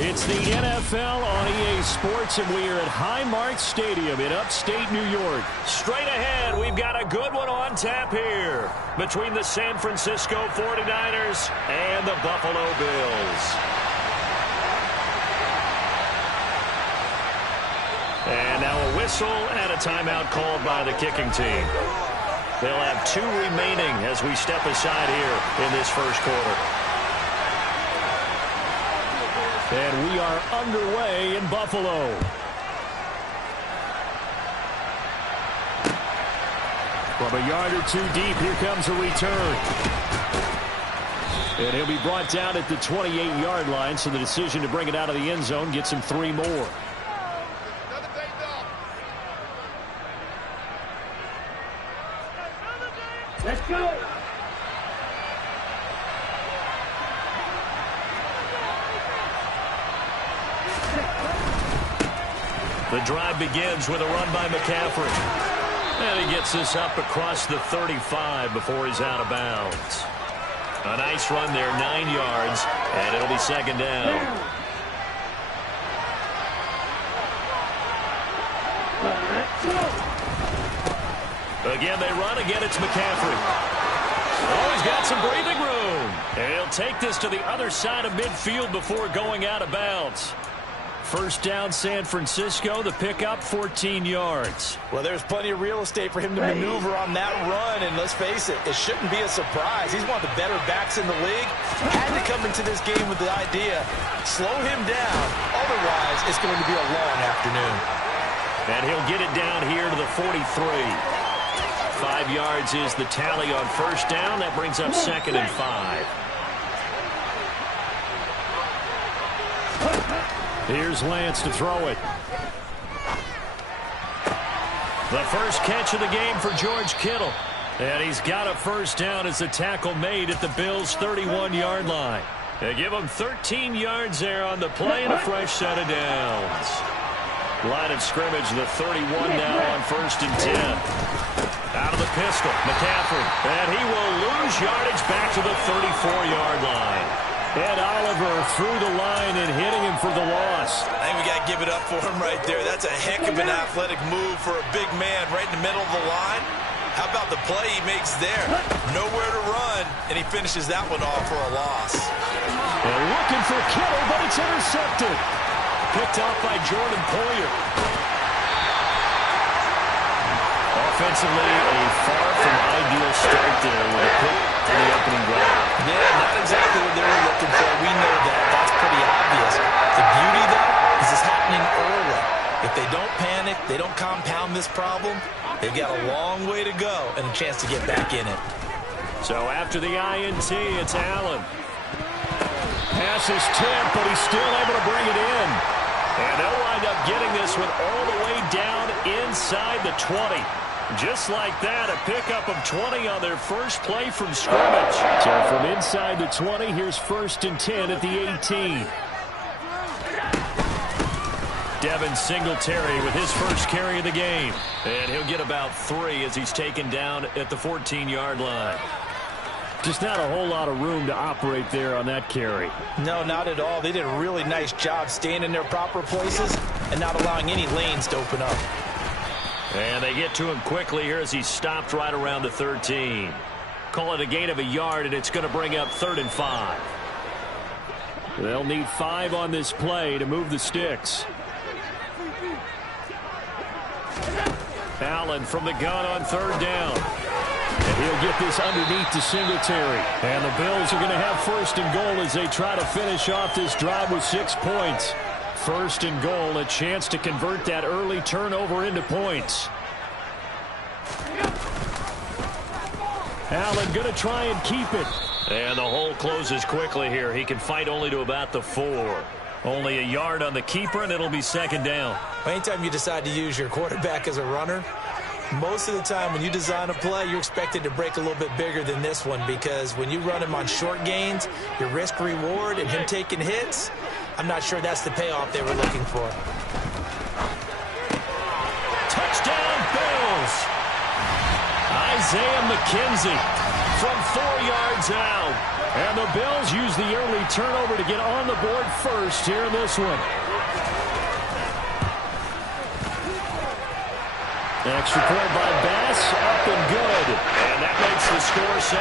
It's the NFL on EA Sports, and we are at Highmark Stadium in upstate New York. Straight ahead, we've got a good one on tap here between the San Francisco 49ers and the Buffalo Bills. And now a whistle and a timeout called by the kicking team. They'll have 2 remaining as we step aside here in this first quarter. And we are underway in Buffalo. From a yard or 2 deep, here comes a return. And he'll be brought down at the 28-yard line, so the decision to bring it out of the end zone gets him 3 more. Let's go. The drive begins with a run by McCaffrey. And he gets this up across the 35 before he's out of bounds. A nice run there, 9 yards, and it'll be second down. Again, they run. Again, it's McCaffrey. Oh, he's got some breathing room. And he'll take this to the other side of midfield before going out of bounds. First down, San Francisco. The pickup, 14 yards. Well, there's plenty of real estate for him to maneuver on that run. And let's face it, it shouldn't be a surprise. He's one of the better backs in the league. Had to come into this game with the idea, slow him down. Otherwise, it's going to be a long afternoon. And he'll get it down here to the 43. 5 yards is the tally on first down. That brings up second and 5. Here's Lance to throw it. The first catch of the game for George Kittle. And he's got a first down as the tackle made at the Bills' 31-yard line. They give him 13 yards there on the play and a fresh set of downs. Line of scrimmage, the 31 now on first and 10. Out of the pistol, McCaffrey. And he will lose yardage back to the 34-yard line. Ed Oliver through the line and hitting him for the loss. I think we got to give it up for him right there. That's a heck of an athletic move for a big man right in the middle of the line. How about the play he makes there? Nowhere to run, and he finishes that one off for a loss. They're looking for Kittle, but it's intercepted. Picked off by Jordan Poyer. Offensively, a far from ideal start there with a pick on the opening drive. Yeah, not exactly what they were looking for. We know that. That's pretty obvious. The beauty, though, is it's happening early. If they don't panic, they don't compound this problem, they've got a long way to go and a chance to get back in it. So after the INT, it's Allen. Pass is tipped, but he's still able to bring it in. And they'll wind up getting this one all the way down inside the 20. Just like that, a pickup of 20 on their first play from scrimmage. So from inside the 20, here's first and 10 at the 18. Devin Singletary with his first carry of the game. And he'll get about 3 as he's taken down at the 14-yard line. Just not a whole lot of room to operate there on that carry. No, not at all. They did a really nice job staying in their proper places and not allowing any lanes to open up. And they get to him quickly here as he's stopped right around the 13. Call it a gain of a yard, and it's going to bring up 3rd and 5. They'll need 5 on this play to move the sticks. Allen from the gun on 3rd down. And he'll get this underneath to Singletary. And the Bills are going to have first and goal as they try to finish off this drive with 6 points. First and goal, a chance to convert that early turnover into points. Allen going to try and keep it. And the hole closes quickly here. He can fight only to about the 4. Only a yard on the keeper, and it'll be second down. Anytime you decide to use your quarterback as a runner, most of the time when you design a play, you're expected to break a little bit bigger than this one, because when you run him on short gains, your risk-reward and him taking hits, I'm not sure that's the payoff they were looking for. Touchdown, Bills! Isaiah McKenzie from 4 yards out. And the Bills use the early turnover to get on the board first here in this one. Extra point by Bass, up and good. And that makes the score 7-0.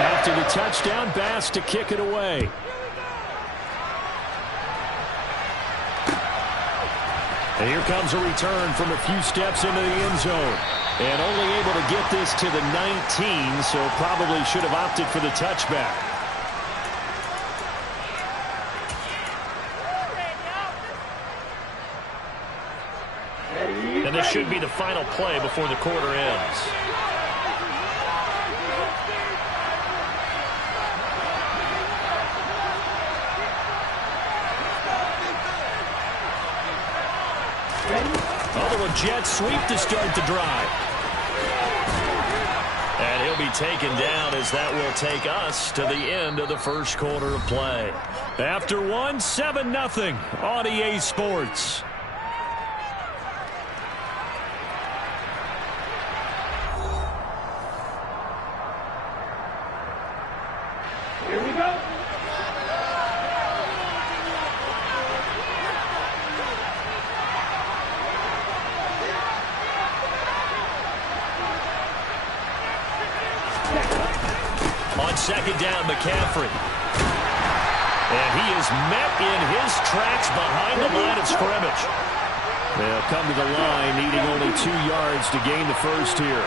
After the touchdown, Bass to kick it away. And here comes a return from a few steps into the end zone. And only able to get this to the 19, so probably should have opted for the touchback. And this should be the final play before the quarter ends. Jet sweep to start the drive. And he'll be taken down as that will take us to the end of the first quarter of play. After one, 7-0 on EA Sports. Here we go. On second down, McCaffrey. And he is met in his tracks behind the line of scrimmage. They'll come to the line, needing only 2 yards to gain the first here.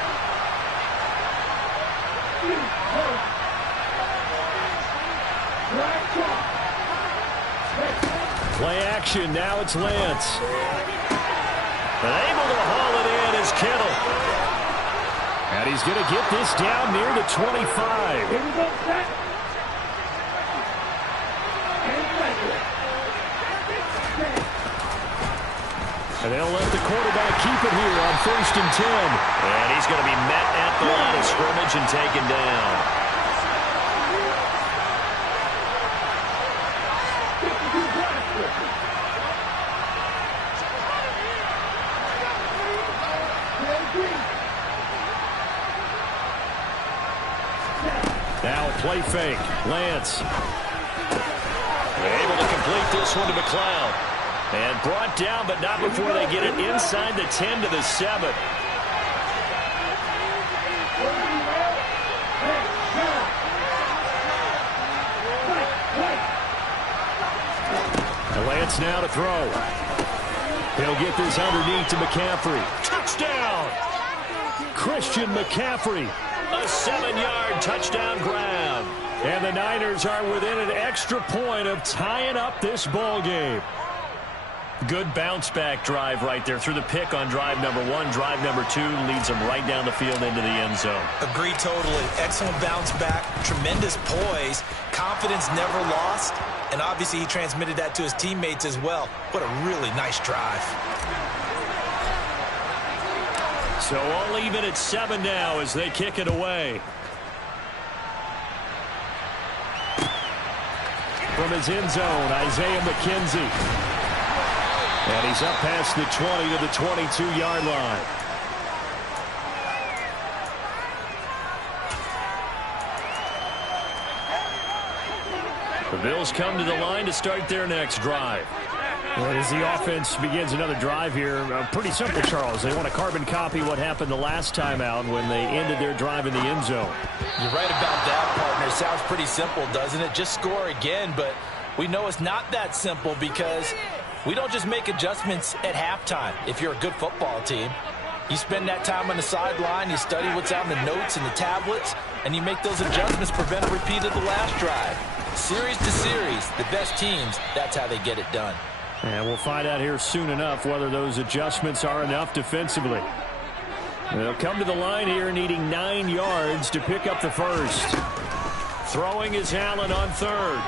Play action, now it's Lance. And able to haul it in is Kittle. And he's going to get this down near the 25. Here we go, set. And they'll let the quarterback keep it here on 1st and 10. And he's going to be met at the line of scrimmage and taken down. Now a play fake. Lance. Able to complete this one to McLeod. And brought down, but not before they get it inside the 10 to the 7. Lance now to throw. He'll get this underneath to McCaffrey. Touchdown! Christian McCaffrey. A 7-yard touchdown grab. And the Niners are within an extra point of tying up this ball game. Good bounce-back drive right there through the pick on drive number 1. Drive number 2 leads them right down the field into the end zone. Agree totally. Excellent bounce back. Tremendous poise. Confidence never lost. And obviously he transmitted that to his teammates as well. What a really nice drive. So all even at 7 now as they kick it away. From his end zone, Isaiah McKenzie. And he's up past the 20 to the 22-yard line. The Bills come to the line to start their next drive. Well, as the offense begins another drive here, pretty simple, Charles. They want to carbon copy what happened the last time out when they ended their drive in the end zone. You're right about that, partner. Sounds pretty simple, doesn't it? Just score again, but we know it's not that simple because we don't just make adjustments at halftime if you're a good football team. You spend that time on the sideline, you study what's on the notes and the tablets, and you make those adjustments, prevent a repeat of the last drive. Series to series, the best teams, that's how they get it done. And we'll find out here soon enough whether those adjustments are enough defensively. They'll come to the line here needing 9 yards to pick up the first. Throwing is Allen on third.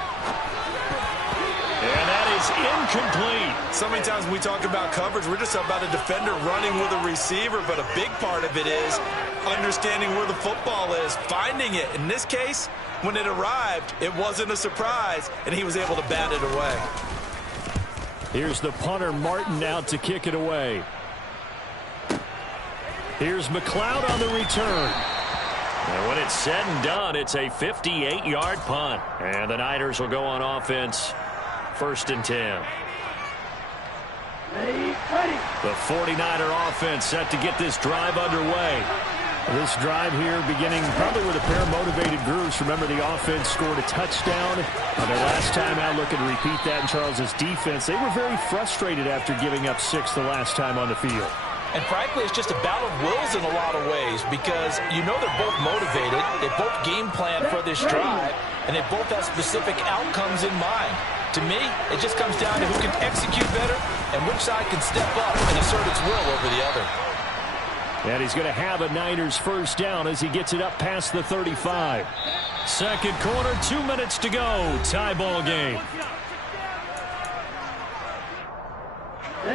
And that is incomplete. So many times when we talk about coverage, we're just about a defender running with a receiver, but a big part of it is understanding where the football is, finding it. In this case, when it arrived, it wasn't a surprise, and he was able to bat it away. Here's the punter, Martin, out to kick it away. Here's McLeod on the return. And when it's said and done, it's a 58-yard punt. And the Niners will go on offense. 1st and 10. The 49er offense set to get this drive underway. This drive here beginning probably with a pair of motivated groups. Remember, the offense scored a touchdown on their last time out. Looking to repeat that in Charles's defense. They were very frustrated after giving up 6 the last time on the field. And frankly, it's just a battle of wills in a lot of ways because you know they're both motivated. They both game plan for this drive, and they both have specific outcomes in mind. To me, it just comes down to who can execute better and which side can step up and assert its will over the other. And he's going to have a Niners 1st down as he gets it up past the 35. Second quarter, 2 minutes to go. Tie ball game.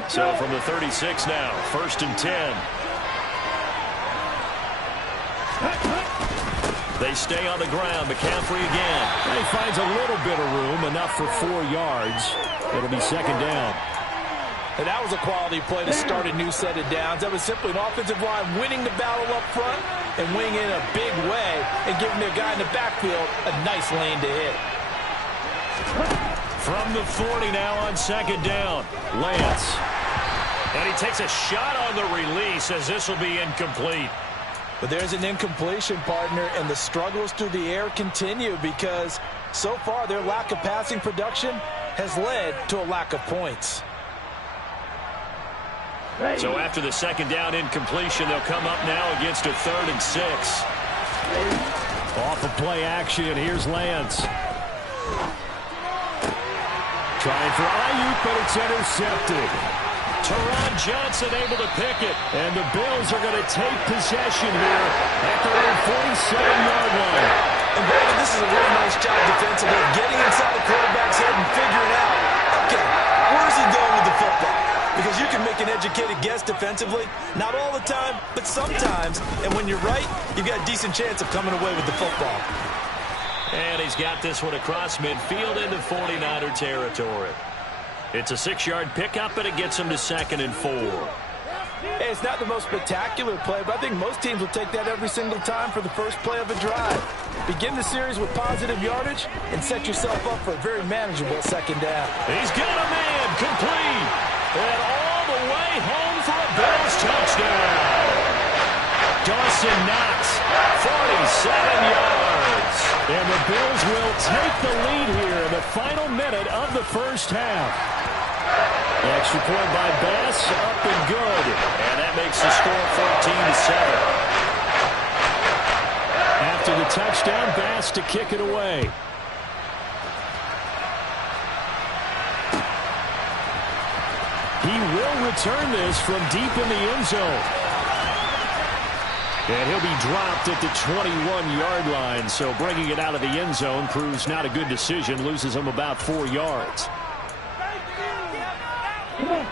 So from the 36 now, 1st and 10. They stay on the ground. McCaffrey again. And he finds a little bit of room, enough for 4 yards. It'll be 2nd down. And that was a quality play to start a new set of downs. That was simply an offensive line winning the battle up front and winning in a big way and giving their guy in the backfield a nice lane to hit. From the 40 now on 2nd down, Lance. And he takes a shot on the release as this will be incomplete. But there's an incompletion, partner, and the struggles through the air continue because so far their lack of passing production has led to a lack of points. So after the 2nd down incompletion, they'll come up now against a 3rd and 6. Off of play action, here's Lance. Trying for Ayuk, but it's intercepted. Teron Johnson able to pick it. And the Bills are going to take possession here at their own 47-yard line. And Brandon, this is a really nice job defensively, getting inside the quarterback's head and figuring out, okay, where's he going with the football? Because you can make an educated guess defensively, not all the time, but sometimes. And when you're right, you've got a decent chance of coming away with the football. And he's got this one across midfield into 49er territory. It's a 6-yard pickup, and it gets him to 2nd and 4. Hey, it's not the most spectacular play, but I think most teams will take that every single time for the first play of a drive. Begin the series with positive yardage and set yourself up for a very manageable 2nd down. He's got a man complete. And all the way home for a Bills touchdown. Dawson Knox, 47 yards. And the Bills will take the lead here in the final minute of the 1st half. Extra point by Bass, up and good. And that makes the score 14-7. After the touchdown, Bass to kick it away. He will return this from deep in the end zone. And he'll be dropped at the 21-yard line. So bringing it out of the end zone proves not a good decision. Loses him about 4 yards.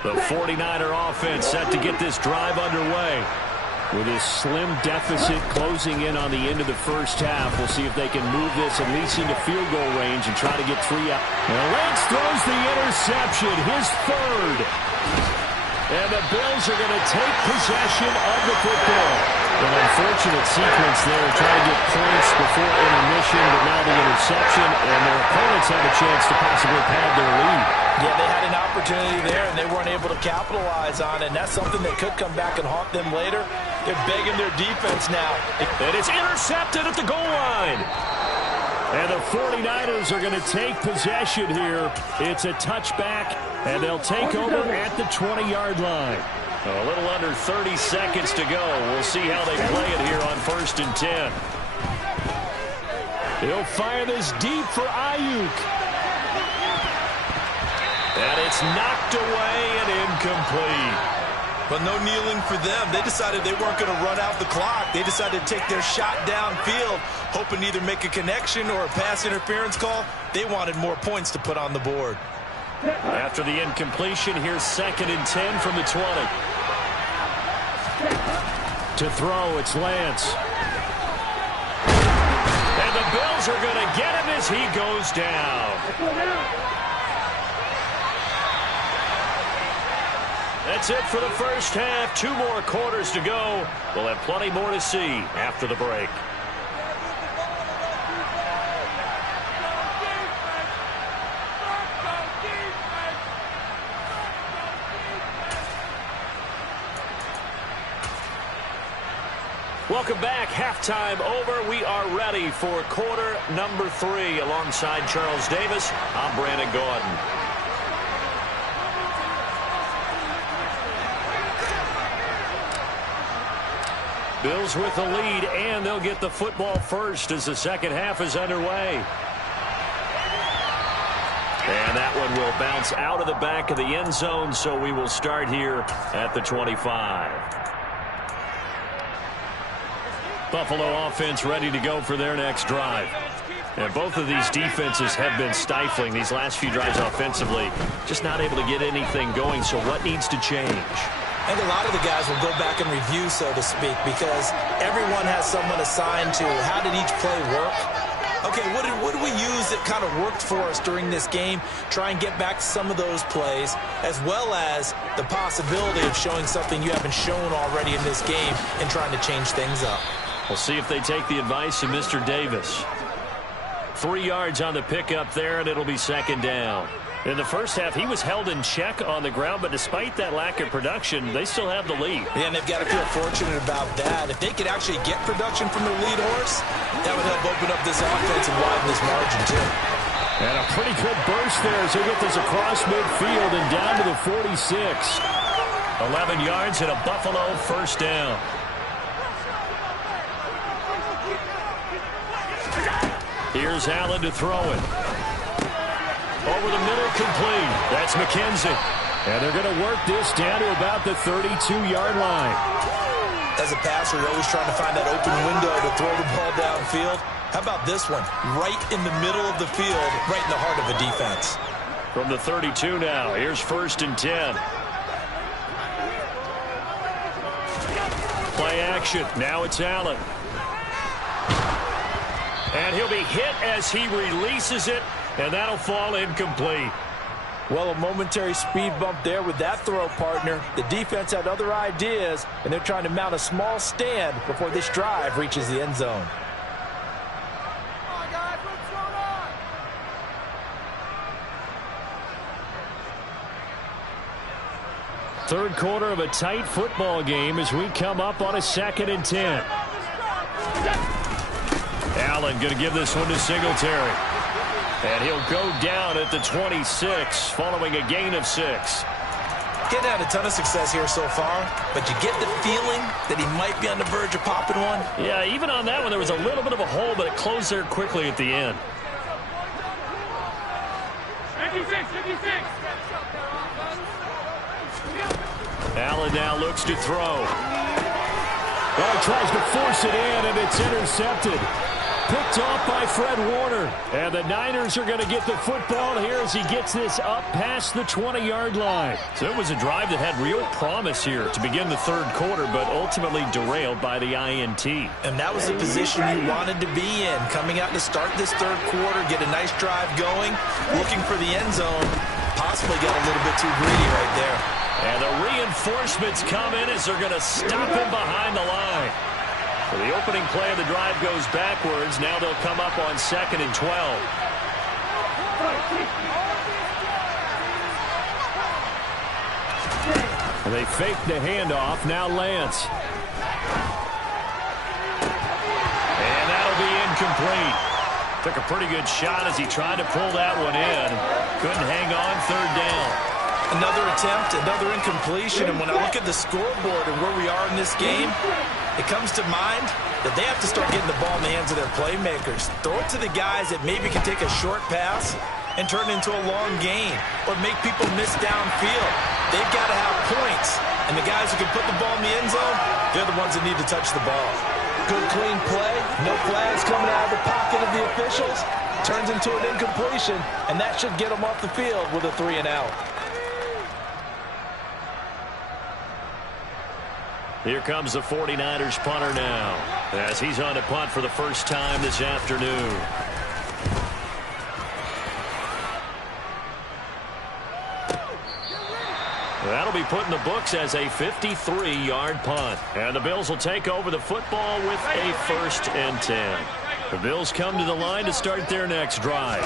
The 49er offense set to get this drive underway. With his slim deficit closing in on the end of the 1st half, we'll see if they can move this at least into field goal range and try to get 3 out. And Lance throws the interception, his 3rd. And the Bills are going to take possession of the football. An unfortunate sequence there, trying to get points before intermission, but now the interception, and their opponents have a chance to possibly pad their lead. Yeah, they had an opportunity there, and they weren't able to capitalize on it, and that's something that could come back and haunt them later. They're begging their defense now. And it's intercepted at the goal line. And the 49ers are going to take possession here. It's a touchback, and they'll take over at the 20-yard line. A little under 30 seconds to go. We'll see how they play it here on 1st and 10. He'll fire this deep for Ayuk. And it's knocked away and incomplete. But no kneeling for them. They decided they weren't going to run out the clock. They decided to take their shot downfield, hoping to either make a connection or a pass interference call. They wanted more points to put on the board. After the incompletion, here's 2nd and 10 from the 20. To throw, it's Lance. And the Bills are going to get him as he goes down. That's it for the first half. 2 more quarters to go. We'll have plenty more to see after the break. Welcome back. Halftime over. We are ready for quarter number 3. Alongside Charles Davis, I'm Brandon Gaudin. Bills with the lead, and they'll get the football first as the second half is underway. And that one will bounce out of the back of the end zone, so we will start here at the 25. Buffalo offense ready to go for their next drive. And both of these defenses have been stifling these last few drives offensively. Just not able to get anything going, so what needs to change? I think a lot of the guys will go back and review, so to speak, because everyone has someone assigned to how did each play work. Okay, what did we use that kind of worked for us during this game? Try and get back to some of those plays, as well as the possibility of showing something you haven't shown already in this game and trying to change things up. We'll see if they take the advice of Mr. Davis. 3 yards on the pickup there, and it'll be second down. In the first half, he was held in check on the ground, but despite that lack of production, they still have the lead. Yeah, and they've got to feel fortunate about that. If they could actually get production from their lead horse, that would help open up this offense and widen this margin, too. And a pretty good burst there as he get this across midfield and down to the 46. 11 yards and a Buffalo first down. Here's Allen to throw it. Over the middle, complete. That's McKenzie. And they're going to work this down to about the 32-yard line. As a passer, you're always trying to find that open window to throw the ball downfield. How about this one? Right in the middle of the field, right in the heart of a defense. From the 32 now, here's 1st and 10. Play action. Now it's Allen. And he'll be hit as he releases it, and that'll fall incomplete. Well, a momentary speed bump there with that throw, partner. The defense had other ideas, and they're trying to mount a small stand before this drive reaches the end zone. Third quarter of a tight football game as we come up on a 2nd and 10. Allen going to give this one to Singletary. And he'll go down at the 26 following a gain of 6. Getting had a ton of success here so far, but you get the feeling that he might be on the verge of popping one. Yeah, even on that one, there was a little bit of a hole, but it closed there quickly at the end. 56. Allen now looks to throw. Oh, tries to force it in, and it's intercepted. Picked off by Fred Warner. And the Niners are going to get the football here as he gets this up past the 20-yard line. So it was a drive that had real promise here to begin the third quarter, but ultimately derailed by the INT. And that was the position you wanted to be in. Coming out to start this third quarter, get a nice drive going, looking for the end zone. Possibly got a little bit too greedy right there. And the reinforcements come in as they're going to stop him behind the line. So the opening play of the drive goes backwards. Now they'll come up on 2nd and 12. And they fake the handoff. Now Lance. And that'll be incomplete. Took a pretty good shot as he tried to pull that one in. Couldn't hang on. 3rd down. Another attempt, another incompletion, and when I look at the scoreboard and where we are in this game, it comes to mind that they have to start getting the ball in the hands of their playmakers. Throw it to the guys that maybe can take a short pass and turn it into a long gain or make people miss downfield. They've got to have points, and the guys who can put the ball in the end zone, they're the ones that need to touch the ball. Good, clean play. No flags coming out of the pocket of the officials. Turns into an incompletion, and that should get them off the field with a 3-and-out. Here comes the 49ers punter now, as he's on to punt for the first time this afternoon. That'll be put in the books as a 53-yard punt. And the Bills will take over the football with a 1st and 10. The Bills come to the line to start their next drive.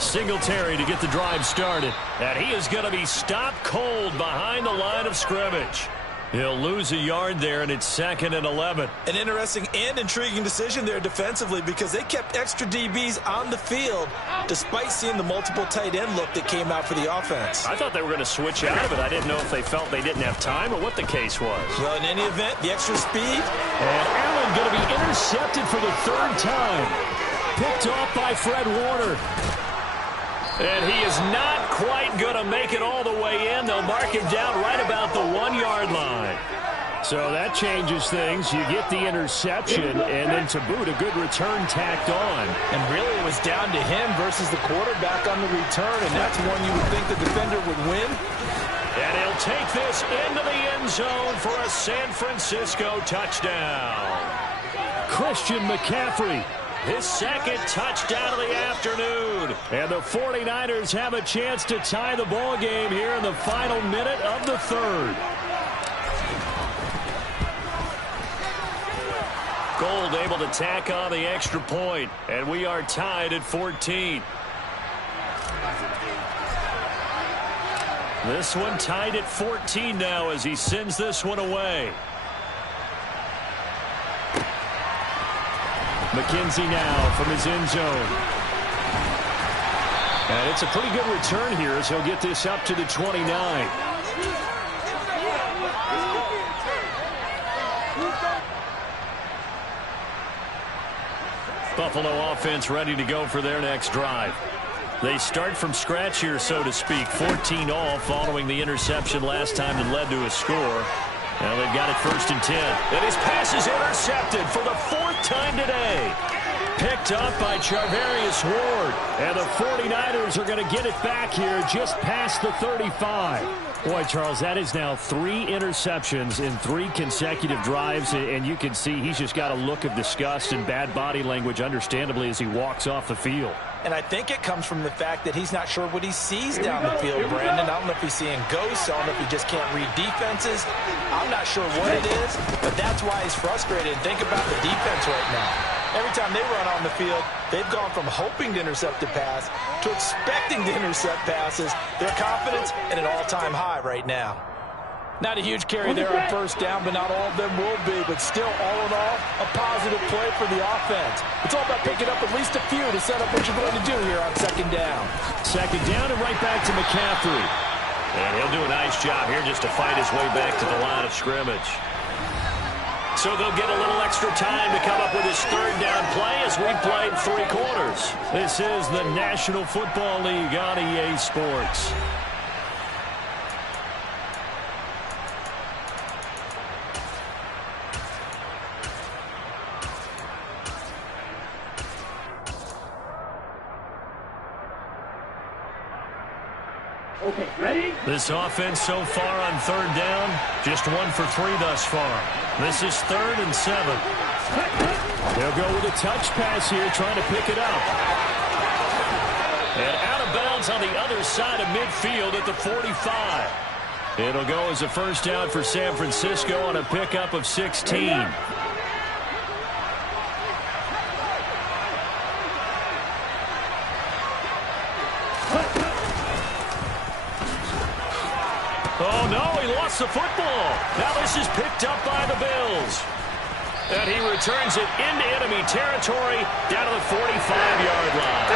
Singletary to get the drive started. And he is going to be stopped cold behind the line of scrimmage. He'll lose a yard there, and it's 2nd and 11. An interesting and intriguing decision there defensively because they kept extra DBs on the field despite seeing the multiple tight end look that came out for the offense. I thought they were going to switch out of it. I didn't know if they felt they didn't have time or what the case was. Well, in any event, the extra speed. And Allen going to be intercepted for the 3rd time. Picked off by Fred Warner. And he is not quite going to make it all the way in. They'll mark him down right about the 1-yard line. So that changes things. You get the interception, and then to boot, a good return tacked on. And really it was down to him versus the quarterback on the return, and that's one you would think the defender would win. And he'll take this into the end zone for a San Francisco touchdown. Christian McCaffrey. His 2nd touchdown of the afternoon. And the 49ers have a chance to tie the ball game here in the final minute of the 3rd. Gold able to tack on the extra point, and we are tied at 14. This one tied at 14 now as he sends this one away. McKenzie now from his end zone. And it's a pretty good return here as he'll get this up to the 29. Buffalo offense ready to go for their next drive. They start from scratch here, so to speak. 14 all following the interception last time that led to a score. Now they've got it 1st and 10. And his pass is intercepted for the 4th time today. Picked up by Charvarius Ward. And the 49ers are going to get it back here just past the 35. Boy, Charles, that is now 3 interceptions in 3 consecutive drives. And you can see he's just got a look of disgust and bad body language, understandably, as he walks off the field. And I think it comes from the fact that he's not sure what he sees down the field, Brandon. I don't know if he's seeing ghosts. I don't know if he just can't read defenses. I'm not sure what it is, but that's why he's frustrated. And think about the defense right now. Every time they run on the field, they've gone from hoping to intercept a pass to expecting to intercept passes. Their confidence at an all-time high right now. Not a huge carry there on 1st down, but not all of them will be. But still, all in all, a positive play for the offense. It's all about picking up at least a few to set up what you're going to do here on 2nd down. 2nd down and right back to McCaffrey. And he'll do a nice job here just to fight his way back to the line of scrimmage. So they'll get a little extra time to come up with his 3rd down play as we played 3 quarters. This is the National Football League on EA Sports. Okay, ready? This offense so far on 3rd down, just 1 for 3 thus far. This is 3rd and 7. They'll go with a touch pass here, trying to pick it up. And out of bounds on the other side of midfield at the 45. It'll go as a 1st down for San Francisco on a pickup of 16. Oh, no, he lost the football. Now this is picked up by the Bills. And he returns it into enemy territory down to the 45-yard line.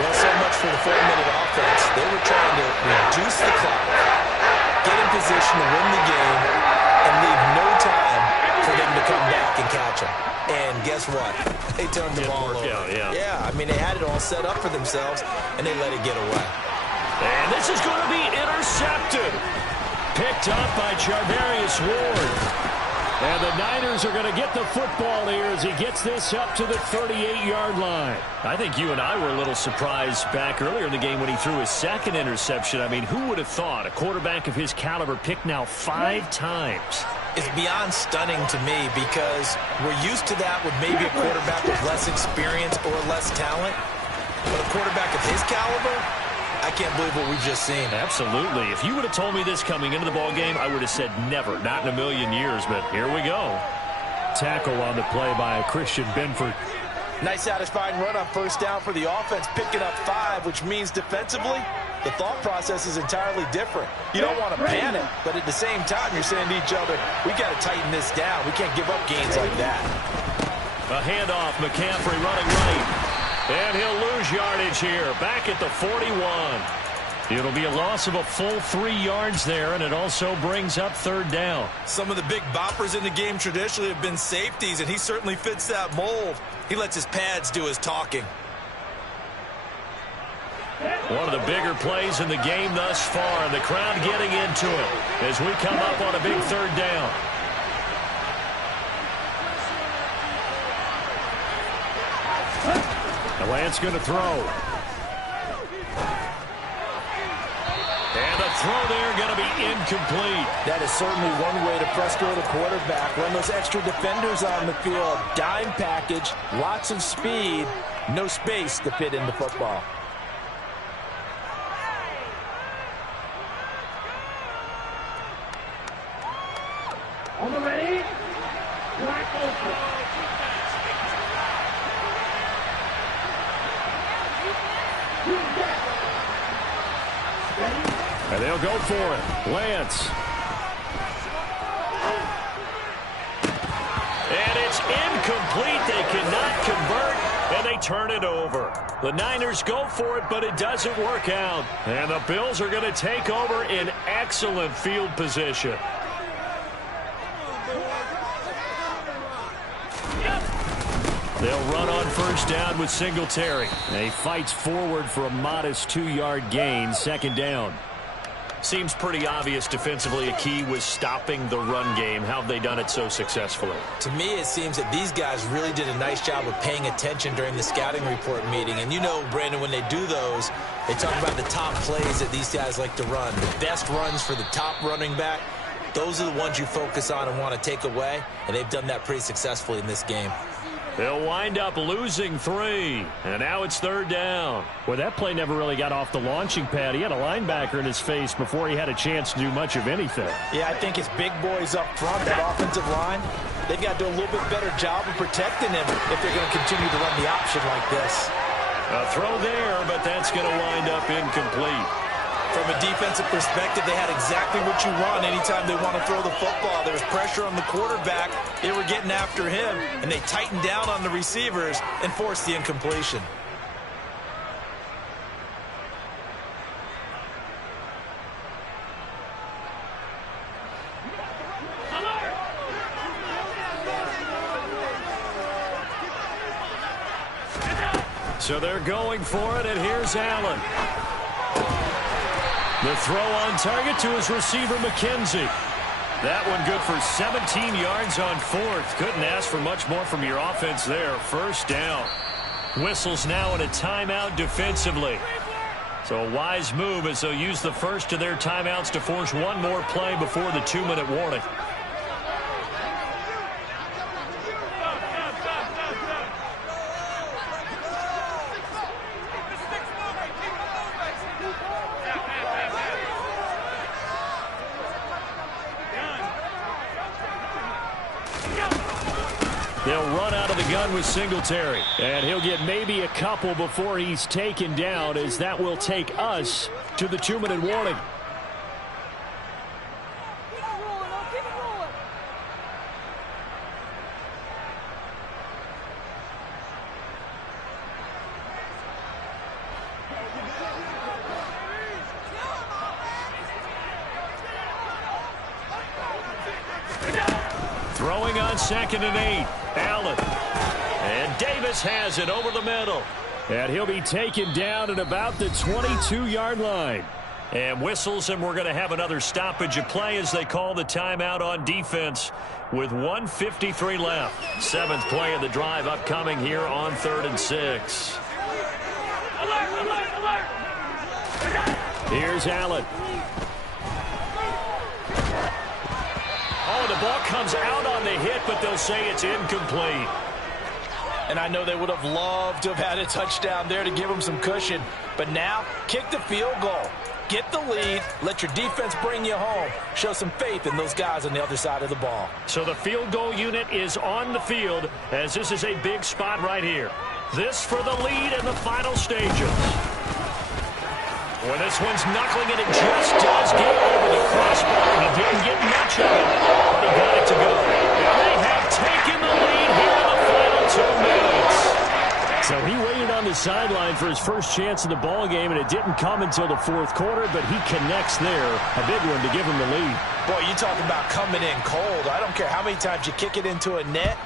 Well, so much for the 4-minute offense. They were trying to reduce the clock, get in position to win the game, and leave no time for them to come back and catch them. And guess what? They turned the ball over. Yeah, I mean, they had it all set up for themselves, and they let it get away. And this is going to be intercepted. Picked up by Charvarius Ward. And the Niners are going to get the football here as he gets this up to the 38-yard line. I think you and I were a little surprised back earlier in the game when he threw his 2nd interception. I mean, who would have thought a quarterback of his caliber picked now 5 times? It's beyond stunning to me because we're used to that with maybe a quarterback with less experience or less talent. But a quarterback of his caliber, I can't believe what we've just seen. Absolutely. If you would have told me this coming into the ball game, I would have said never, not in a million years, but here we go. Tackle on the play by Christian Benford. Nice satisfying run on first down for the offense, picking up 5, which means defensively, the thought process is entirely different. You don't want to panic, but at the same time, you're saying to each other, we got to tighten this down. We can't give up gains like that. A handoff, McCaffrey running right. And he'll lose yardage here, back at the 41. It'll be a loss of a full 3 yards there, and it also brings up third down. Some of the big boppers in the game traditionally have been safeties, and he certainly fits that mold. He lets his pads do his talking. One of the bigger plays in the game thus far, and the crowd getting into it as we come up on a big third down. The Lance going to throw. And the throw there going to be incomplete. That is certainly one way to frustrate a quarterback. Run those extra defenders on the field. Dime package, lots of speed, no space to fit into football. On the ready. Black open. And they'll go for it. Lance. And it's incomplete. They cannot convert, and they turn it over. The Niners go for it, but it doesn't work out. And the Bills are going to take over in excellent field position. They'll run on first down with Singletary. And he fights forward for a modest 2-yard gain, second down. Seems pretty obvious defensively a key was stopping the run game. How have they done it so successfully? To me, it seems that these guys really did a nice job of paying attention during the scouting report meeting. And you know, Brandon, when they do those, they talk about the top plays that these guys like to run. The best runs for the top running back, those are the ones you focus on and want to take away. And they've done that pretty successfully in this game. They'll wind up losing 3. And now it's third down. Well, that play never really got off the launching pad. He had a linebacker in his face before he had a chance to do much of anything. Yeah, I think his big boys up front, that offensive line, they've got to do a little bit better job of protecting him if they're going to continue to run the option like this. A throw there, but that's going to wind up incomplete. From a defensive perspective, they had exactly what you want anytime they want to throw the football. There was pressure on the quarterback. They were getting after him, and they tightened down on the receivers and forced the incompletion. So they're going for it, and here's Allen. The throw on target to his receiver, McKenzie. That one good for 17 yards on fourth. Couldn't ask for much more from your offense there. First down. Whistles now in a timeout defensively. So a wise move as they'll use the first of their timeouts to force one more play before the 2-minute warning. They'll run out of the gun with Singletary. And he'll get maybe a couple before he's taken down, as that will take us to the 2-minute warning. Throwing on 2nd and 8. Allen. And Davis has it over the middle. And he'll be taken down at about the 22-yard line. And whistles, and we're going to have another stoppage of play as they call the timeout on defense with 1:53 left. 7th play of the drive upcoming here on 3rd and 6. Here's Allen. Oh, the ball comes out on the hit, but they'll say it's incomplete. And I know they would have loved to have had a touchdown there to give them some cushion. But now, kick the field goal. Get the lead. Let your defense bring you home. Show some faith in those guys on the other side of the ball. So the field goal unit is on the field as this is a big spot right here. This for the lead in the final stages. When this one's knuckling it, it just does get over the crossbar. He didn't get much of it, but he got it to go. And they have taken the lead here in the final 2 minutes. So he waited on the sideline for his first chance in the ball game, and it didn't come until the fourth quarter, but he connects there. A big one to give him the lead. Boy, you talk about coming in cold. I don't care how many times you kick it into a net.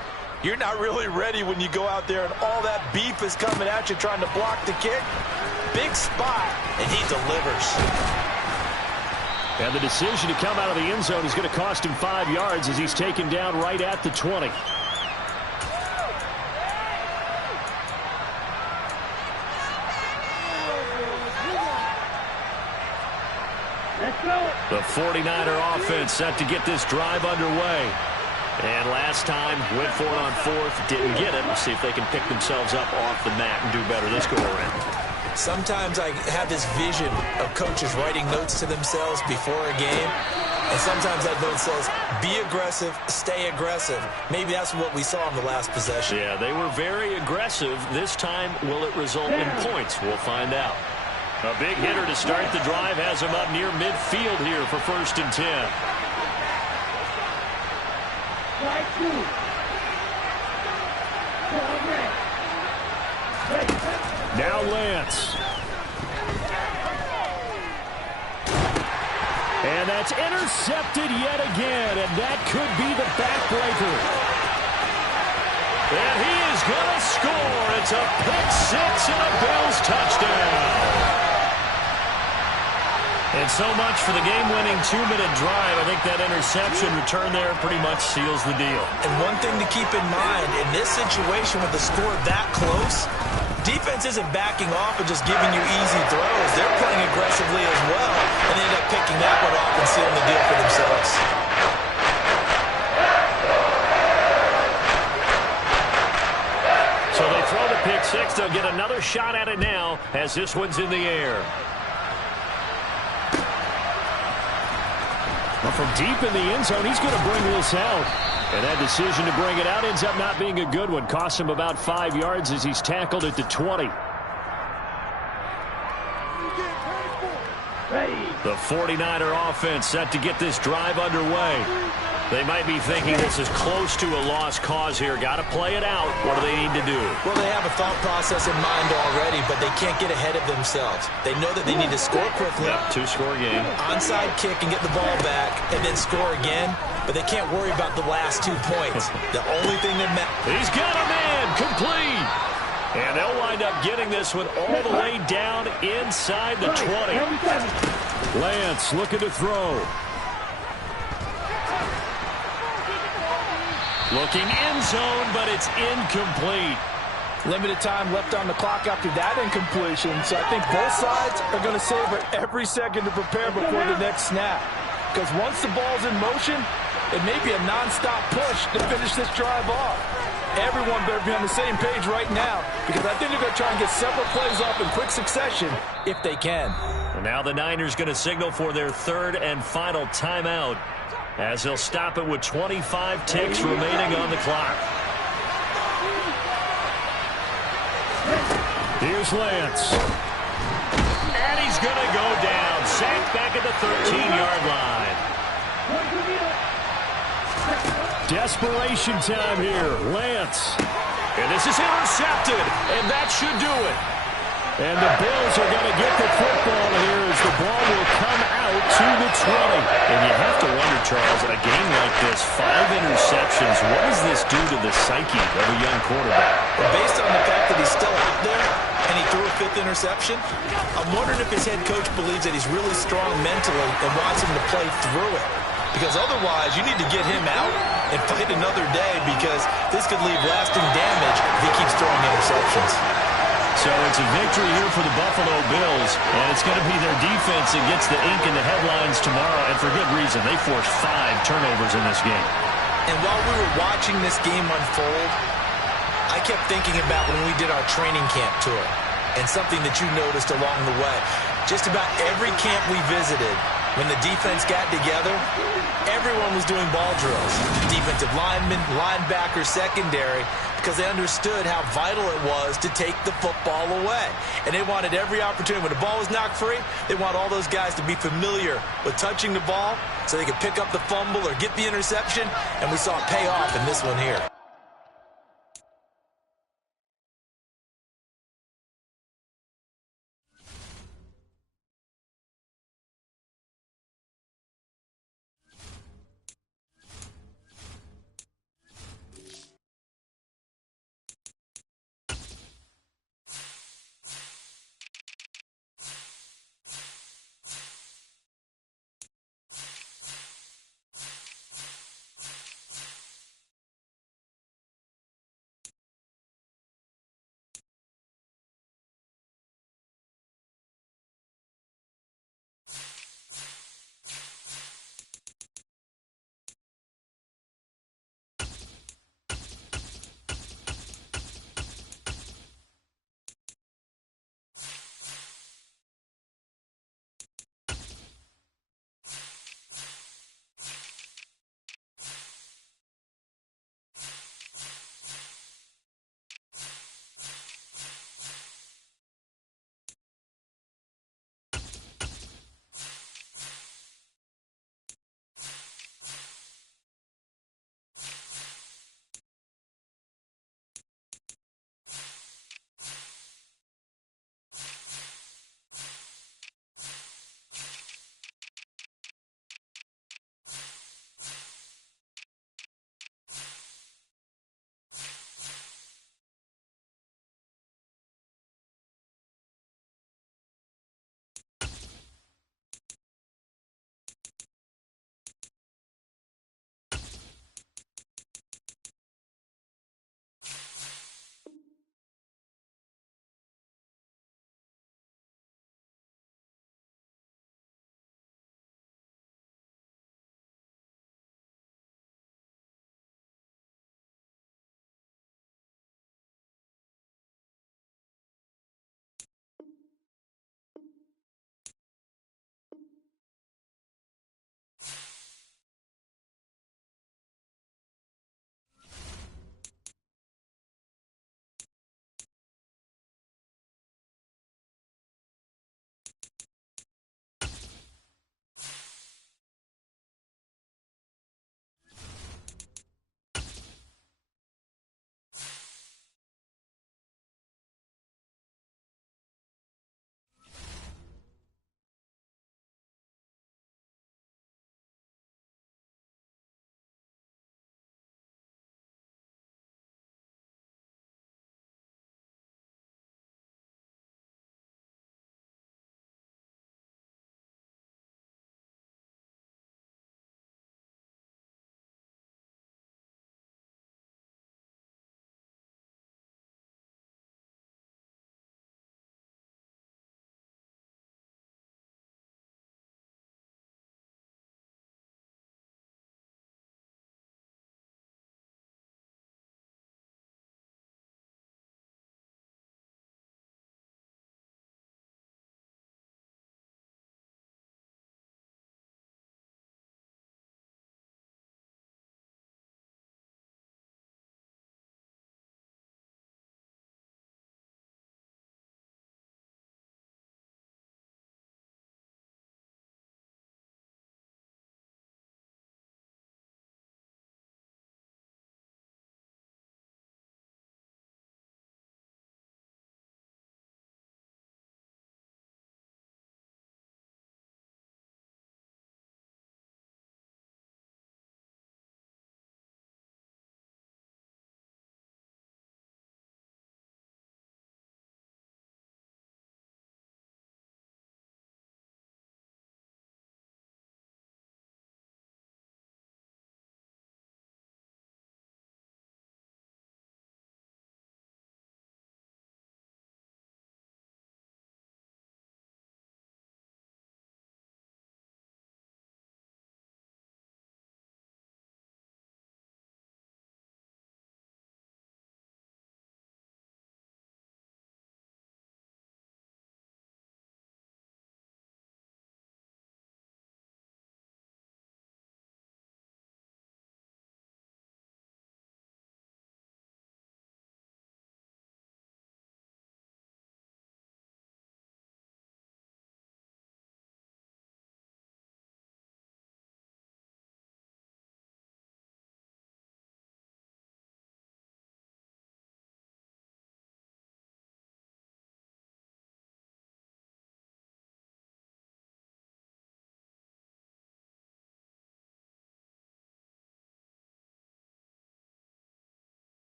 You're not really ready when you go out there and all that beef is coming at you trying to block the kick. Big spot, and he delivers. And the decision to come out of the end zone is going to cost him 5 yards as he's taken down right at the 20. Let's go. The 49er offense set to get this drive underway. And last time, went for it on fourth, didn't get it. We'll see if they can pick themselves up off the mat and do better this go-around. Sometimes I have this vision of coaches writing notes to themselves before a game, and sometimes that note says, be aggressive, stay aggressive. Maybe that's what we saw in the last possession. Yeah, they were very aggressive. This time, will it result in points? We'll find out. A big hitter to start the drive has him up near midfield here for 1st and 10. Strike two. Now Lance. And that's intercepted yet again, and that could be the backbreaker. And he is going to score. It's a pick six and a Bills touchdown. And so much for the game-winning 2-minute drive. I think that interception return there pretty much seals the deal. And one thing to keep in mind, in this situation with the score that close, defense isn't backing off and just giving you easy throws. They're playing aggressively as well, and they end up picking that one off and sealing the deal for themselves. So they throw the pick six. They'll get another shot at it now as this one's in the air. Well, from deep in the end zone, he's going to bring this out. And that decision to bring it out ends up not being a good one. Costs him about 5 yards as he's tackled at the 20. The 49er offense set to get this drive underway. They might be thinking this is close to a lost cause here. Got to play it out. What do they need to do? Well, they have a thought process in mind already, but they can't get ahead of themselves. They know that they need to score quickly. Yep, 2-score game. Onside kick and get the ball back and then score again, but they can't worry about the last 2 points. The only thing that matters. He's got a man complete. And they'll wind up getting this one all the way down inside the 20. Lance looking to throw. Looking end zone, but it's incomplete. Limited time left on the clock after that incompletion, so I think both sides are going to savor every second to prepare before the next snap. Because once the ball's in motion, it may be a nonstop push to finish this drive off. Everyone better be on the same page right now, because I think they're going to try and get several plays off in quick succession if they can. And now the Niners going to signal for their 3rd and final timeout, as they'll stop it with 25 ticks remaining on the clock. Here's Lance. And he's going to go down. Sacked back at the 13-yard line. Desperation time here. Lance. And this is intercepted. And that should do it. And the Bills are going to get the football here as the ball will come out to the 20. And you have to wonder, Charles, a game like this, 5 interceptions, what does this do to the psyche of a young quarterback? Well, based on the fact that he's still out there and he threw a 5th interception, I'm wondering if his head coach believes that he's really strong mentally and wants him to play through it. Because otherwise, you need to get him out and fight another day, because this could leave lasting damage if he keeps throwing interceptions. So it's a victory here for the Buffalo Bills, and it's going to be their defense that gets the ink in the headlines tomorrow, and for good reason. They forced 5 turnovers in this game. And while we were watching this game unfold, I I kept thinking about when we did our training camp tour and something that you noticed along the way. Just about every camp we visited, when the defense got together, everyone was doing ball drills. Defensive linemen, linebackers, secondary, because they understood how vital it was to take the football away. And they wanted every opportunity. When the ball was knocked free, they want all those guys to be familiar with touching the ball so they could pick up the fumble or get the interception. And we saw it pay off in this one here.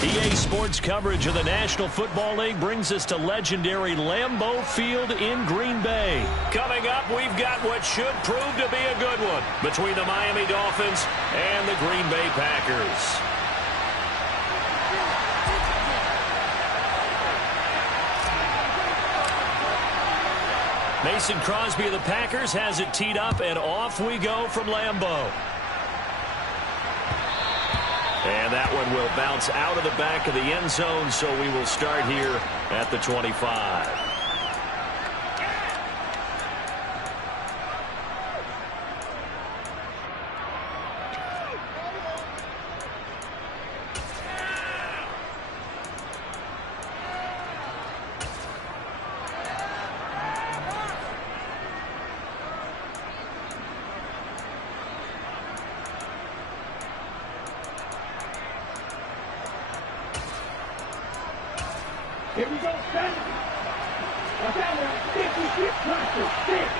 EA Sports coverage of the National Football League brings us to legendary Lambeau Field in Green Bay. Coming up, we've got what should prove to be a good one between the Miami Dolphins and the Green Bay Packers. Mason Crosby of the Packers has it teed up, and off we go from Lambeau. And that one will bounce out of the back of the end zone, so we will start here at the 25. Here we go, son. Watch out, man. 56 pressure. 6.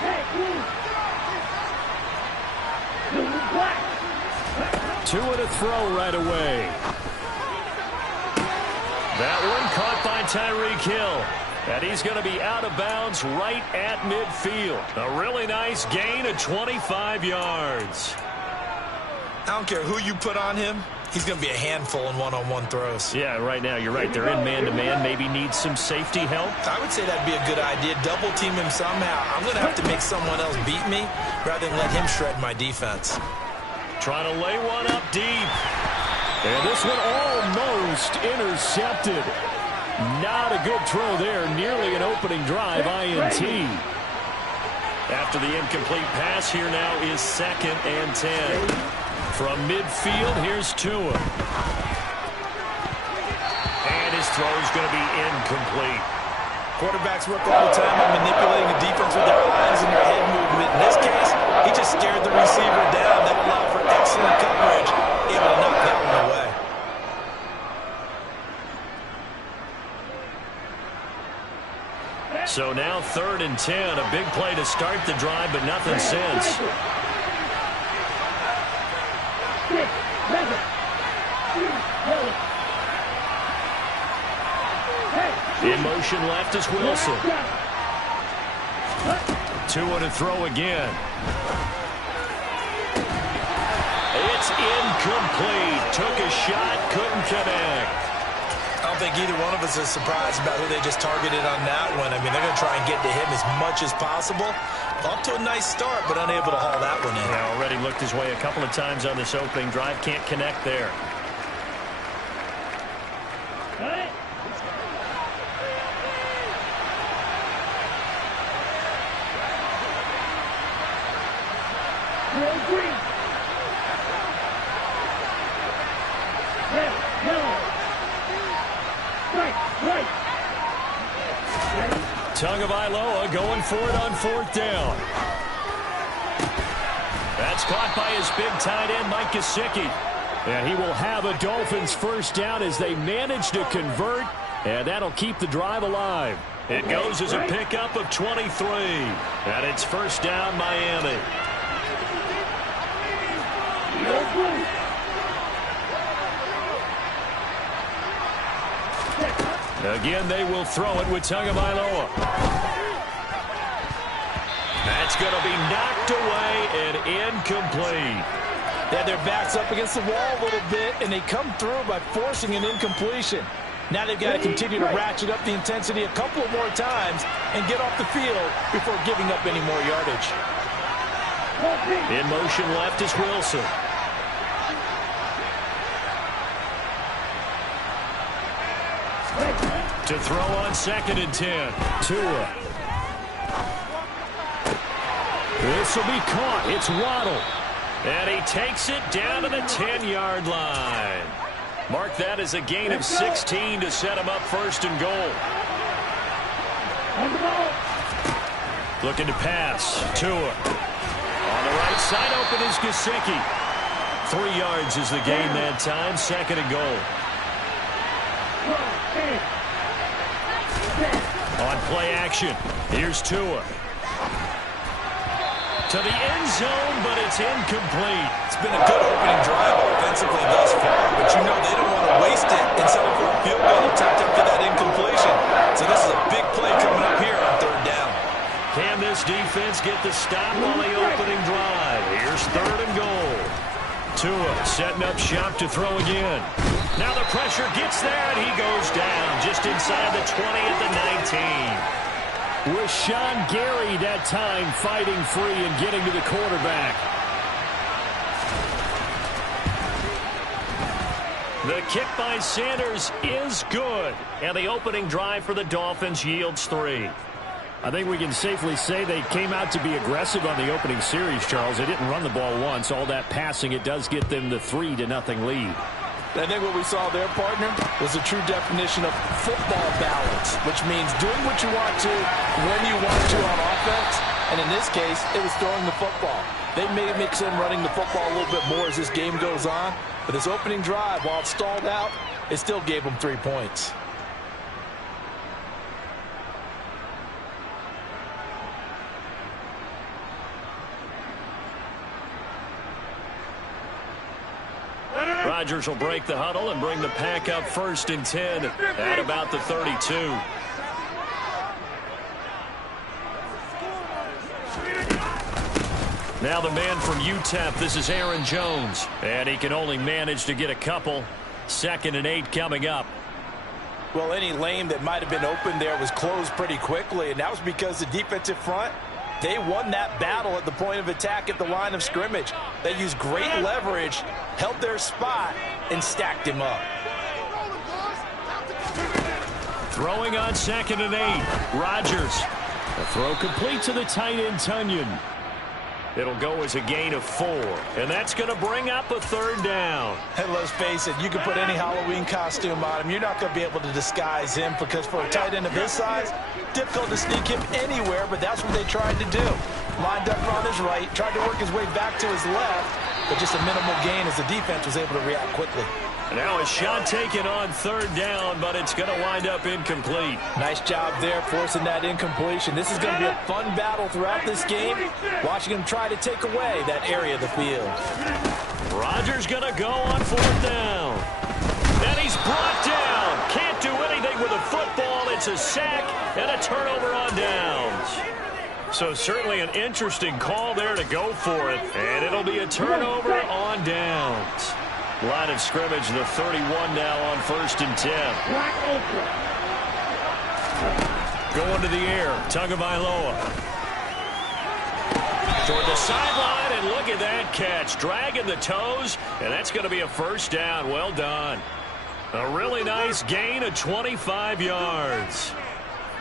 Hey, move. Blue black. 2 and a throw right away. That one caught by Tyreek Hill. And he's going to be out of bounds right at midfield. A really nice gain of 25 yards. I don't care who you put on him. He's going to be a handful in one-on-one throws. Yeah, right now, you're right. They're in man-to-man. Maybe need some safety help. I would say that'd be a good idea. Double team him somehow. I'm going to have to make someone else beat me rather than let him shred my defense. Trying to lay one up deep. And this one almost intercepted. Not a good throw there. Nearly an opening drive, INT. After the incomplete pass, here now is 2nd and 10. From midfield, here's Tua. And his throw is going to be incomplete. Quarterbacks work all the time on manipulating the defense with their eyes and their head movement. In this case, he just scared the receiver down. That allowed for excellent coverage. Able to knock that one away. So now 3rd and 10. A big play to start the drive, but nothing since. In motion left is Wilson. 2 and a throw again. It's incomplete. Took a shot, couldn't connect. I don't think either one of us is surprised about who they just targeted on that one. I mean, they're going to try and get to him as much as possible. Off to a nice start, but unable to haul that one in. Yeah, already looked his way a couple of times on this opening drive. Can't connect there. Tagovailoa going for it on 4th down. That's caught by his big tight end, Mike Gesicki. And he will have a Dolphins first down as they manage to convert, and that'll keep the drive alive. It goes as a pickup of 23. And it's 1st down, Miami. Again, they will throw it with Tagovailoa. That's going to be knocked away and incomplete. They had their backs up against the wall a little bit, and they come through by forcing an incompletion. Now they've got to continue to ratchet up the intensity a couple of more times and get off the field before giving up any more yardage. In motion left is Wilson. To throw on 2nd and 10. Tua. This will be caught. It's Waddle. And he takes it down to the 10-yard line. Mark that as a gain of 16 to set him up 1st and goal. Looking to pass. Tua. On the right side, open is Gesicki. 3 yards is the gain that time. 2nd and goal. On play action, here's Tua. To the end zone, but it's incomplete. It's been a good opening drive offensively thus far, but you know they don't want to waste it and settle for a field goal attempt after that incompletion. So this is a big play coming up here on third down. Can this defense get the stop on the opening drive? Here's third and goal. Tua setting up shop to throw again. Now the pressure gets there, and he goes down just inside the 20 at the 19. With Sean Gary that time fighting free and getting to the quarterback. The kick by Sanders is good. And the opening drive for the Dolphins yields 3. I think we can safely say they came out to be aggressive on the opening series, Charles. They didn't run the ball once. All that passing, it does get them the 3-0 lead. I think what we saw there, partner, was a true definition of football balance, which means doing what you want to when you want to on offense. And in this case, it was throwing the football. They may mix in running the football a little bit more as this game goes on. But this opening drive, while it stalled out, it still gave them 3 points. Rodgers will break the huddle and bring the pack up 1st and 10 at about the 32. Now the man from UTEP, this is Aaron Jones. And he can only manage to get a couple. 2nd and 8 coming up. Well, any lane that might have been open there was closed pretty quickly, and that was because the defensive front, they won that battle at the point of attack at the line of scrimmage. They used great leverage, held their spot, and stacked him up. Throwing on 2nd and 8. Rodgers. The throw complete to the tight end, Tunyon. It'll go as a gain of 4. And that's going to bring up a 3rd down. And let's face it, you can put any Halloween costume on him. You're not going to be able to disguise him because for a tight end of his size, difficult to sneak him anywhere, but that's what they tried to do. Lined up on his right, tried to work his way back to his left, but just a minimal gain as the defense was able to react quickly. Now a shot taken on 3rd down, but it's going to wind up incomplete. Nice job there forcing that incompletion. This is going to be a fun battle throughout this game, watching him try to take away that area of the field. Rodgers going to go on 4th down. And he's brought down. Can't do anything with a football. It's a sack and a turnover on downs. So certainly an interesting call there to go for it. And it'll be a turnover on downs. Line of scrimmage, the 31 now on 1st and 10. Going to the air, Tagovailoa. Toward the sideline, and look at that catch. Dragging the toes, and that's going to be a 1st down. Well done. A really nice gain of 25 yards.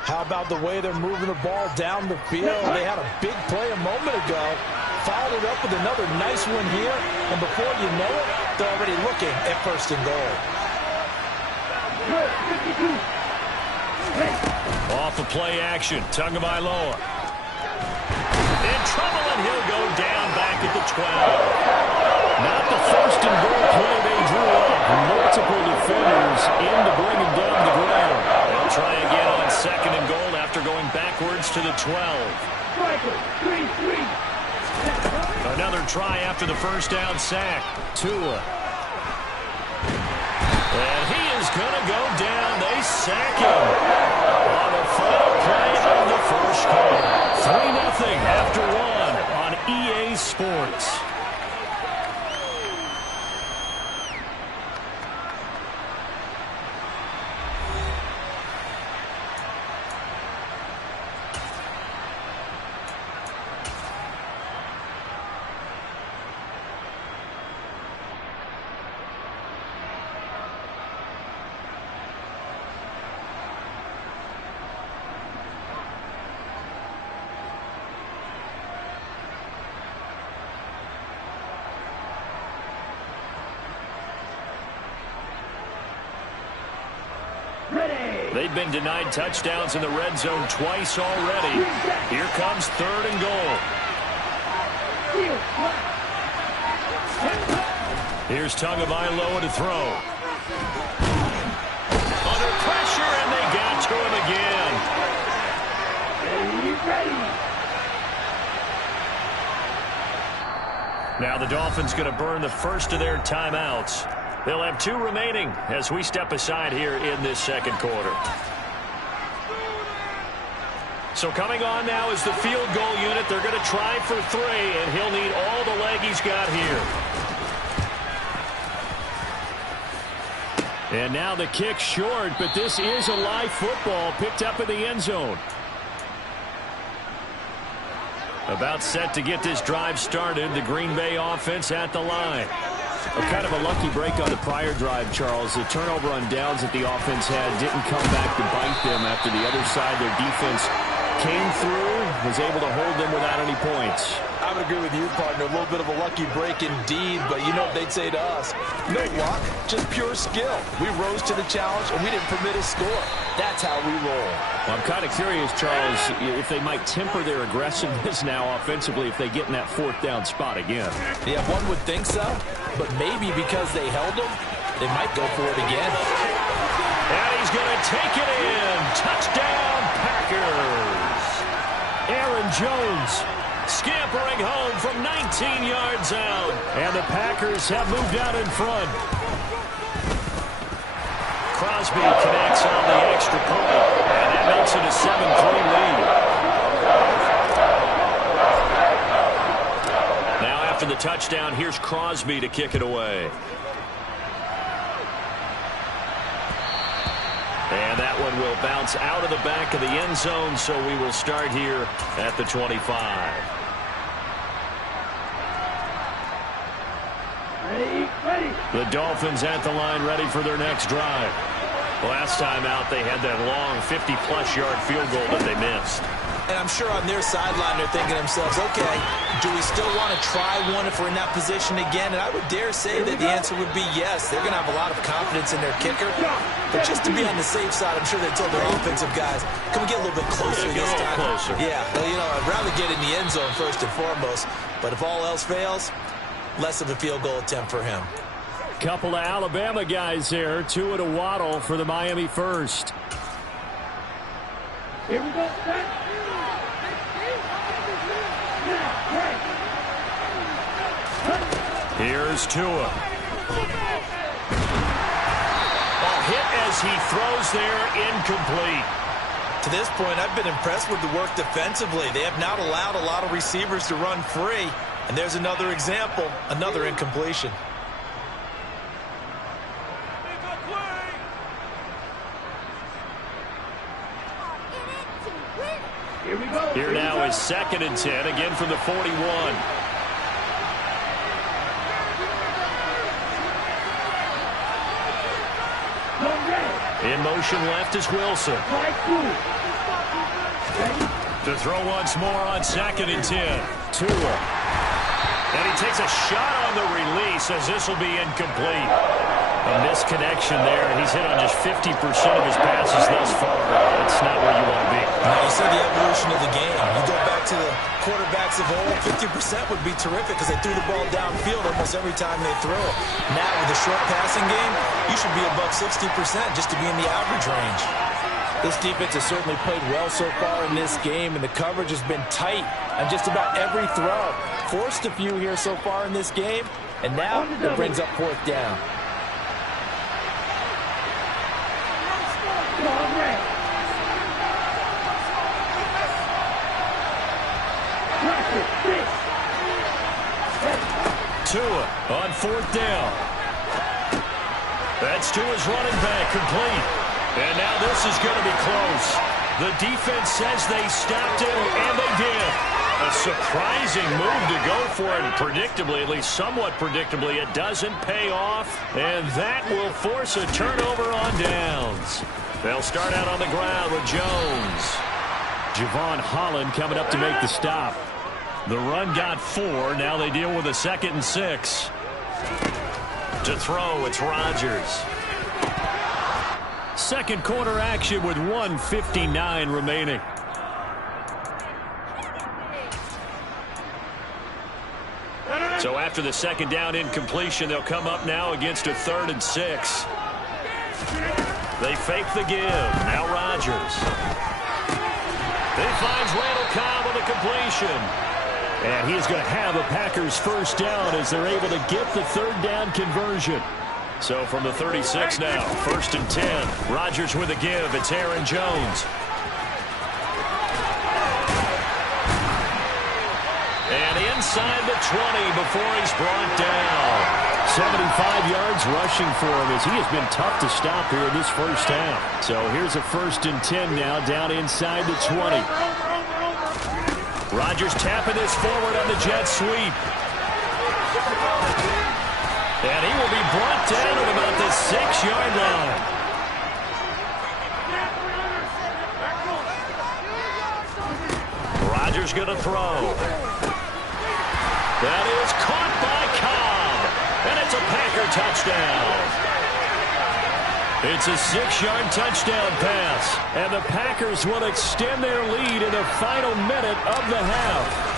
How about the way they're moving the ball down the field? They had a big play a moment ago. Followed it up with another nice one here. And before you know it, they're already looking at 1st and goal. Off of play action, Tagovailoa. In trouble, and he'll go down back at the 12. Not the 1st and goal play they drew up. Multiple defenders in to bring him down the ground. They'll try again on 2nd and goal after going backwards to the 12. Another try after the 1st down sack. Tua. And he is going to go down. They sack him on the final play of the 1st quarter. 3-0 after 1 on EA Sports. They've been denied touchdowns in the red zone twice already. Here comes 3rd and goal. Here's Tagovailoa to throw. Under pressure, and they got to him again. Now the Dolphins going to burn the first of their timeouts. They'll have 2 remaining as we step aside here in this second quarter. So coming on now is the field goal unit. They're going to try for 3, and he'll need all the leg he's got here. And now the kick short, but this is a live football picked up in the end zone. About set to get this drive started. The Green Bay offense at the line. Kind of a lucky break on the prior drive, Charles. The turnover on downs that the offense had didn't come back to bite them after the other side. Their defense came through, was able to hold them without any points. I would agree with you, partner. A little bit of a lucky break indeed, but you know what they'd say to us? No luck, just pure skill. We rose to the challenge, and we didn't permit a score. That's how we roll. Well, I'm kind of curious, Charles, if they might temper their aggressiveness now offensively if they get in that 4th down spot again. Yeah, one would think so, but maybe because they held them, they might go for it again. And he's going to take it in. Touchdown, Packers. Aaron Jones scampering home from 19 yards out. And the Packers have moved out in front. Crosby connects on the extra point, and that makes it a 7-3 lead. Now after the touchdown, here's Crosby to kick it away. And that one will bounce out of the back of the end zone, so we will start here at the 25. The Dolphins at the line ready for their next drive. Last time out, they had that long 50-plus yard field goal that they missed. And I'm sure on their sideline they're thinking to themselves, okay, do we still want to try one if we're in that position again? And I would dare say that the answer would be yes. They're going to have a lot of confidence in their kicker. But just to be on the safe side, I'm sure they told their offensive guys, can we get a little bit closer this time? Closer. Yeah, well, you know, I'd rather get in the end zone first and foremost. But if all else fails, less of a field goal attempt for him. Couple of Alabama guys there. Tua to Waddle for the Miami first. Here we go, set. Here's Tua. A hit as he throws there, incomplete. To this point, I've been impressed with the work defensively. They have not allowed a lot of receivers to run free. And there's another example, another incompletion. Here we go. Here now is 2nd and 10, again from the 41. In motion left is Wilson. To throw once more on 2nd and 10. Tua. And he takes a shot on the release as this will be incomplete. A misconnection there. He's hit on just 50% of his passes thus far. That's not where you want to be. Now, you see the evolution of the game. You go back to the quarterbacks of old, 50% would be terrific because they threw the ball downfield almost every time they throw it. Now, with the short passing game, you should be above 60% just to be in the average range. This defense has certainly played well so far in this game, and the coverage has been tight on just about every throw. Forced a few here so far in this game, and now it brings up 4th down. Tua on 4th down. That's Tua's running back complete. And now this is going to be close. The defense says they stopped him, and they did. A surprising move to go for it. Predictably, at least somewhat predictably, it doesn't pay off. And that will force a turnover on downs. They'll start out on the ground with Jones. Javon Holland coming up to make the stop. The run got 4. Now they deal with a 2nd and 6. To throw, it's Rodgers. Second quarter action with 1:59 remaining. So after the 2nd down incompletion, they'll come up now against a 3rd and 6. They fake the give. Now Rodgers. He finds Randall Cobb with a completion. And he is going to have a Packers first down as they're able to get the third down conversion. So from the 36 now, 1st and 10. Rodgers with a give. It's Aaron Jones. And inside the 20 before he's brought down. 75 yards rushing for him as he has been tough to stop here in this first half. So here's a 1st and 10 now down inside the 20. Rodgers tapping this forward on the jet sweep. And he will be brought down at about the 6-yard line. Rodgers going to throw. That is caught by Cobb. And it's a Packer touchdown. It's a 6-yard touchdown pass. And the Packers will extend their lead in the final minute of the half.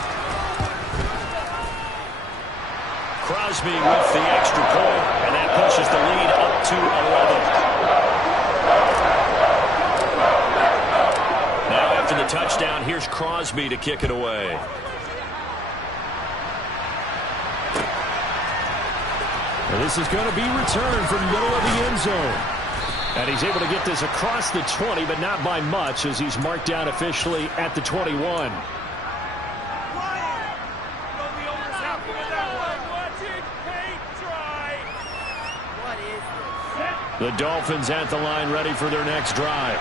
Crosby with the extra point, and that pushes the lead up to 11. Now after the touchdown, here's Crosby to kick it away. And this is going to be returned from the middle of the end zone. And he's able to get this across the 20, but not by much as he's marked down officially at the 21. The Dolphins at the line ready for their next drive.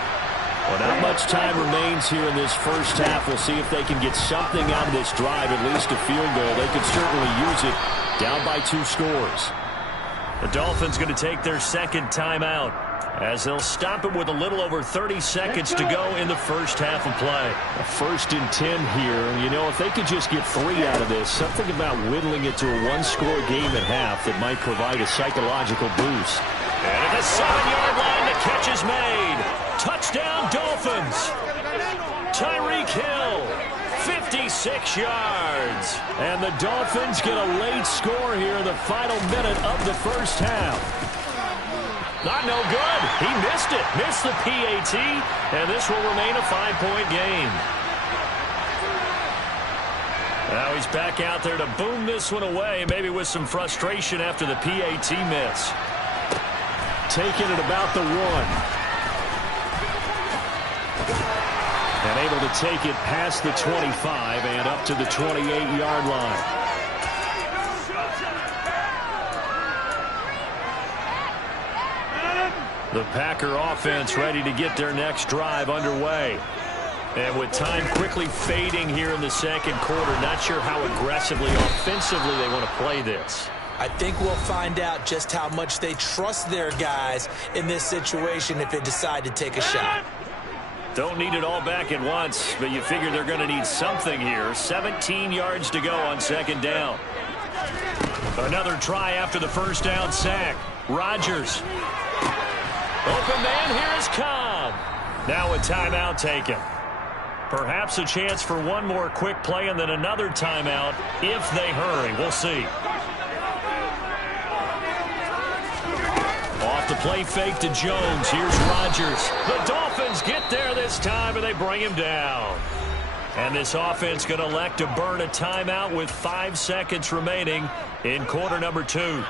Well, not much time remains here in this first half. We'll see if they can get something out of this drive, at least a field goal. They could certainly use it down by 2 scores. The Dolphins going to take their second timeout as they'll stop it with a little over 30 seconds to go in the first half of play. A 1st and 10 here. You know, if they could just get 3 out of this, something about whittling it to a 1-score game at half that might provide a psychological boost. And at the 7-yard line, the catch is made. Touchdown, Dolphins. Tyreek Hill, 56 yards. And the Dolphins get a late score here in the final minute of the first half. Not no good. He missed it. Missed the PAT. And this will remain a 5-point game. Now he's back out there to boom this one away, maybe with some frustration after the PAT miss. Taking it about the 1. And able to take it past the 25 and up to the 28-yard line. The Packer offense ready to get their next drive underway. And with time quickly fading here in the second quarter, not sure how aggressively, offensively they want to play this. I think we'll find out just how much they trust their guys in this situation if they decide to take a shot. Don't need it all back at once, but you figure they're going to need something here. 17 yards to go on second down. Another try after the first down sack. Rodgers. Open man, here is Cobb. Now a timeout taken. Perhaps a chance for one more quick play and then another timeout if they hurry. We'll see. Off the play fake to Jones. Here's Rodgers. The Dolphins get there this time, and they bring him down. And this offense going to elect to burn a timeout with 5 seconds remaining in quarter number 2.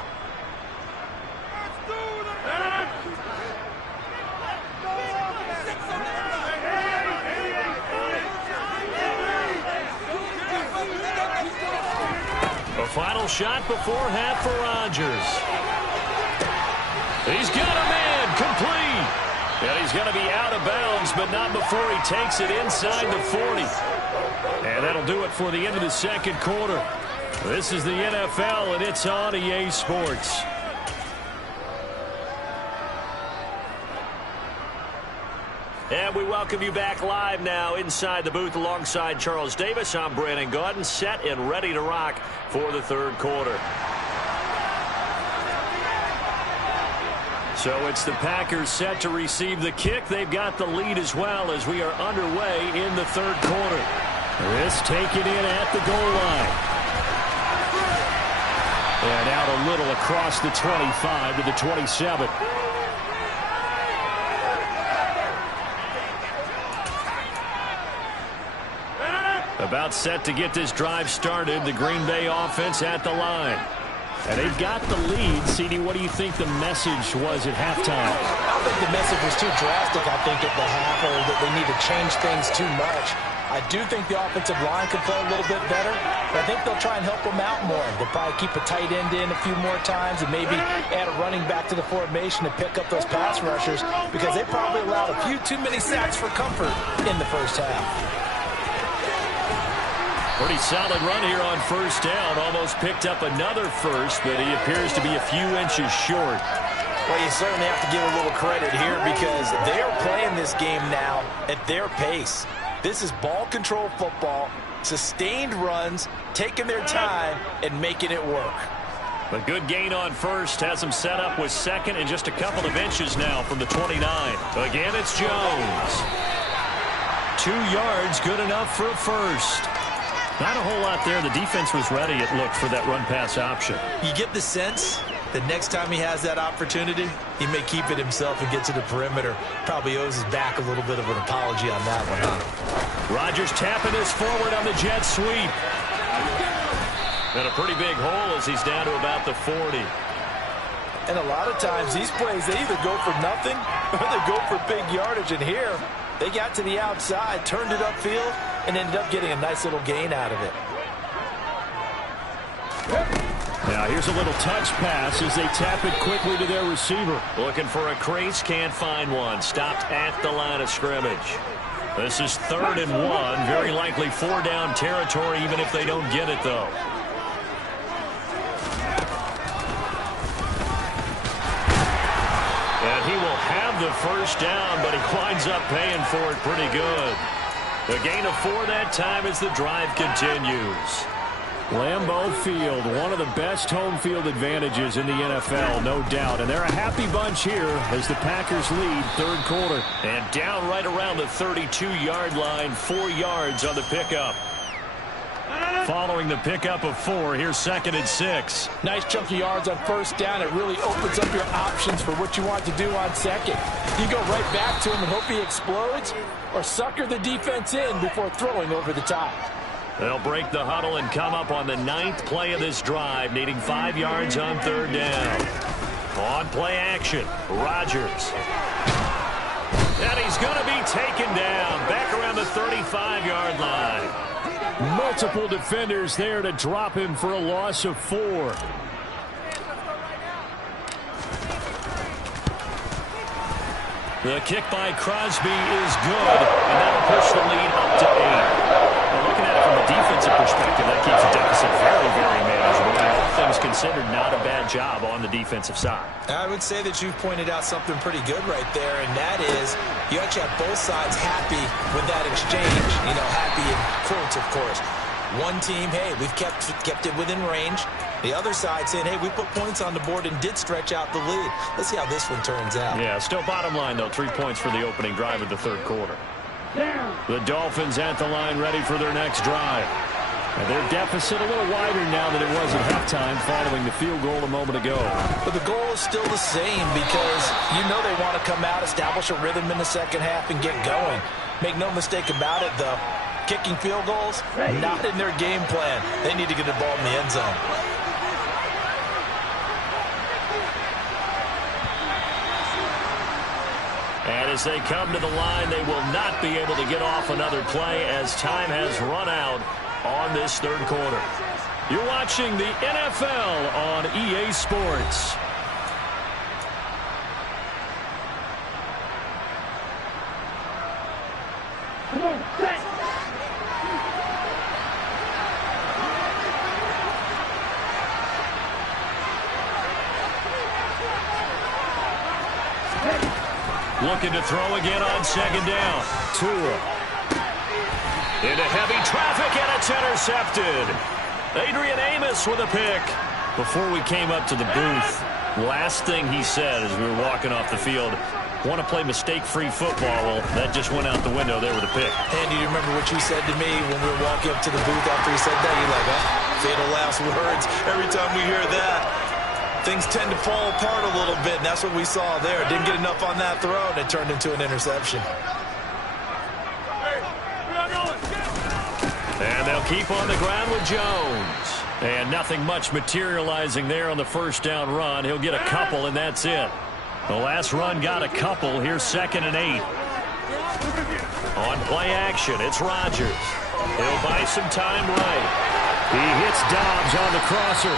A final shot before half for Rodgers. He's got a man complete. And he's going to be out of bounds, but not before he takes it inside the 40. And that'll do it for the end of the second quarter. This is the NFL, and it's on EA Sports. And we welcome you back live now inside the booth alongside Charles Davis. I'm Brandon Gaudin, set and ready to rock for the third quarter. So it's the Packers set to receive the kick. They've got the lead as well as we are underway in the third quarter. This taken in at the goal line. And out a little across the 25 to the 27. The About set to get this drive started. The Green Bay offense at the line. And they've got the lead. CD, what do you think the message was at halftime? I don't think the message was too drastic, I think, at the half, or that they need to change things too much. I do think the offensive line could play a little bit better, but I think they'll try and help them out more. They'll probably keep a tight end in a few more times and maybe add a running back to the formation to pick up those pass rushers, because they probably allowed a few too many sacks for comfort in the first half. Pretty solid run here on first down. Almost picked up another first, but he appears to be a few inches short. Well, you certainly have to give a little credit here because they are playing this game now at their pace. This is ball control football, sustained runs, taking their time, and making it work. A good gain on first has him set up with second and just a couple of inches now from the 29. Again, it's Jones. 2 yards, good enough for a first. Not a whole lot there. The defense was ready, it looked, for that run-pass option. You get the sense that next time he has that opportunity, he may keep it himself and get to the perimeter. Probably owes his back a little bit of an apology on that one, huh? Rodgers tapping this forward on the jet sweep. And a pretty big hole as he's down to about the 40. And a lot of times these plays, they either go for nothing or they go for big yardage. And here, they got to the outside, turned it upfield, and ended up getting a nice little gain out of it. Now here's a little touch pass as they tap it quickly to their receiver. Looking for a crease, can't find one. Stopped at the line of scrimmage. This is 3rd and 1. Very likely 4-down territory, even if they don't get it, though. And he will have the first down, but he winds up paying for it pretty good. The gain of 4 that time as the drive continues. Lambeau Field, one of the best home field advantages in the NFL, no doubt. And they're a happy bunch here as the Packers lead 3rd quarter. And down right around the 32-yard line, 4 yards on the pickup. Following the pickup of 4, here's 2nd and 6. Nice chunk of yards on first down. It really opens up your options for what you want to do on second. You go right back to him and hope he explodes, or sucker the defense in before throwing over the top. They'll break the huddle and come up on the 9th play of this drive, needing 5 yards on 3rd down. On play action, Rodgers. And he's going to be taken down back around the 35-yard line. Multiple defenders there to drop him for a loss of 4. The kick by Crosby is good, and that'll push the lead up to 8. Looking at it from a defensive perspective, that keeps the deficit very, very manageable. All things considered, not a bad job on the defensive side. I would say that you've pointed out something pretty good right there, and that is you actually have both sides happy with that exchange. You know, happy in quotes, of course. One team, hey, we've kept it within range. The other side saying, hey, we put points on the board and did stretch out the lead. Let's see how this one turns out. Yeah, still bottom line, though, 3 points for the opening drive of the 3rd quarter. The Dolphins at the line ready for their next drive. And their deficit a little wider now than it was at halftime following the field goal a moment ago. But the goal is still the same because you know they want to come out, establish a rhythm in the second half, and get going. Make no mistake about it, though. Kicking field goals, not in their game plan. They need to get the ball in the end zone. And as they come to the line, they will not be able to get off another play as time has run out on this 3rd quarter. You're watching the NFL on EA Sports. Come on, set. Looking to throw again on 2nd down. Tua. Into heavy traffic, and it's intercepted. Adrian Amos with a pick. Before we came up to the booth, last thing he said as we were walking off the field, want to play mistake-free football. Well, that just went out the window there with a pick. Andy, do you remember what you said to me when we were walking up to the booth after he said that? You're like, fatal last words. Every time we hear that, things tend to fall apart a little bit, and that's what we saw there. Didn't get enough on that throw, and it turned into an interception. And keep on the ground with Jones. And nothing much materializing there on the first down run. He'll get a couple, and that's it. The last run got a couple. Here's 2nd and 8. On play action, it's Rodgers. He'll buy some time right. He hits Dobbs on the crosser.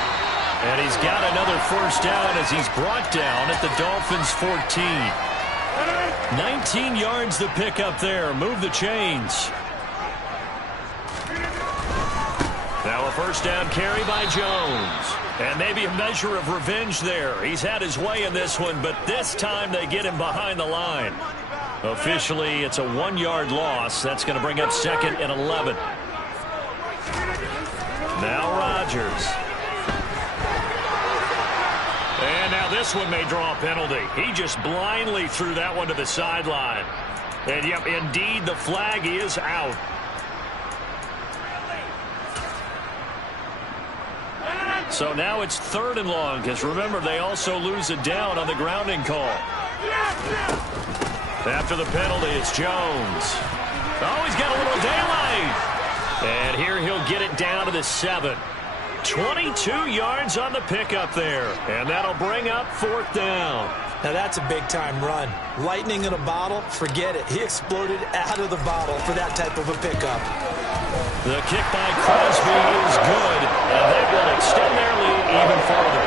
And he's got another first down as he's brought down at the Dolphins' 14. 19 yards to pick up there. Move the chains. Now a first down carry by Jones. And maybe a measure of revenge there. He's had his way in this one, but this time they get him behind the line. Officially, it's a 1-yard loss. That's going to bring up 2nd and 11. Now Rodgers. And now this one may draw a penalty. He just blindly threw that one to the sideline. And, yep, indeed, the flag is out. So now it's 3rd and long, because remember, they also lose it down on the grounding call. After the penalty, it's Jones. Oh, he's got a little daylight. And here he'll get it down to the 7. 22 yards on the pickup there. And that'll bring up 4th down. Now that's a big-time run. Lightning in a bottle, forget it. He exploded out of the bottle for that type of a pickup. The kick by Crosby is good, and they will extend their lead even further.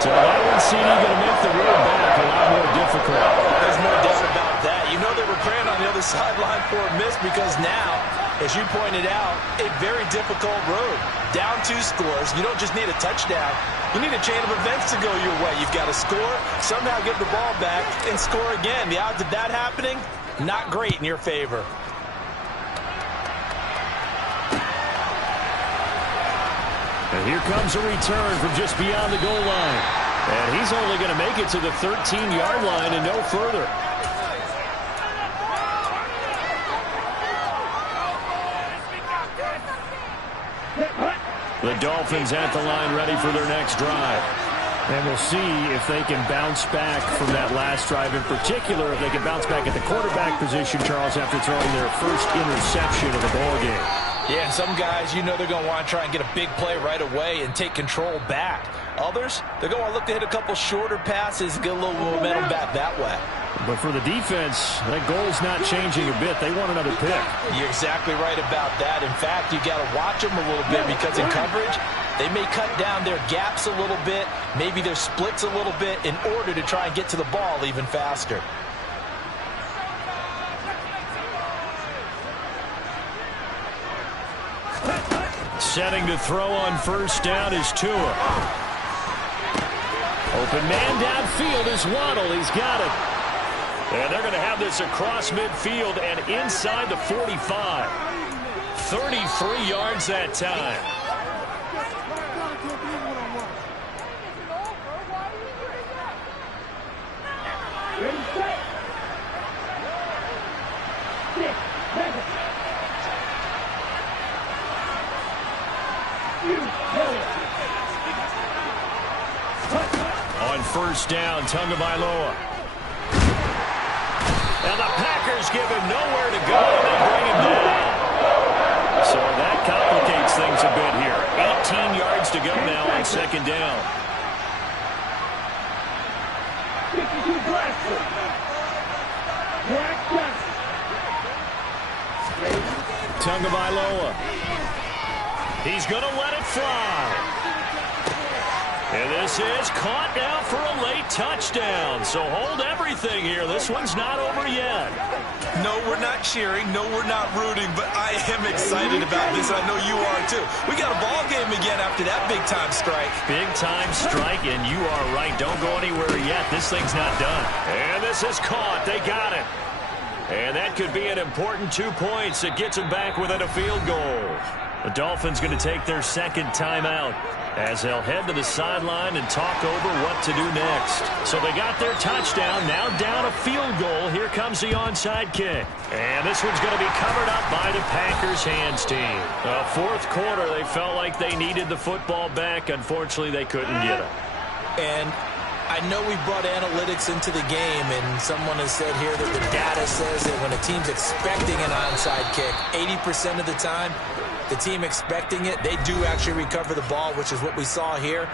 So Island City going to make the road back a lot more difficult. There's no doubt about that. You know they were praying on the other sideline for a miss because now, as you pointed out, a very difficult road. Down 2 scores. You don't just need a touchdown. You need a chain of events to go your way. You've got to score, somehow get the ball back, and score again. The odds of that happening, not great in your favor. And here comes a return from just beyond the goal line. And he's only going to make it to the 13-yard line and no further. The Dolphins at the line ready for their next drive. And we'll see if they can bounce back from that last drive. In particular, if they can bounce back at the quarterback position, Charles, after throwing their first interception of the ballgame. Yeah, and some guys, you know they're going to want to try and get a big play right away and take control back. Others, they're going to look to hit a couple shorter passes and get a little momentum back that way. But for the defense, that goal's not changing a bit. They want another pick. You're exactly right about that. In fact, you got to watch them a little bit because in coverage, they may cut down their gaps a little bit, maybe their splits a little bit in order to try and get to the ball even faster. Setting to throw on first down is Tua. Open man downfield is Waddle. He's got it. And they're going to have this across midfield and inside the 45. 33 yards that time. On first down, Tagovailoa. And the Packers give him nowhere to go, and they bring him down. So that complicates things a bit here. 18 yards to go now on second down. Tagovailoa. He's going to let it fly. And this is caught now for a late touchdown. So hold everything here. This one's not over yet. No, we're not cheering. No, we're not rooting. But I am excited about this. I know you are, too. We got a ball game again after that big-time strike. Big-time strike, and you are right. Don't go anywhere yet. This thing's not done. And this is caught. They got it. And that could be an important 2 points. It gets them back within a field goal. The Dolphins going to take their second timeout as they'll head to the sideline and talk over what to do next. So they got their touchdown, now down a field goal. Here comes the onside kick. And this one's going to be covered up by the Packers hands team. Fourth quarter, they felt like they needed the football back. Unfortunately, they couldn't get it. And I know we brought analytics into the game, and someone has said here that the data says that when a team's expecting an onside kick, 80% of the time, the team expecting it, they do actually recover the ball, which is what we saw here.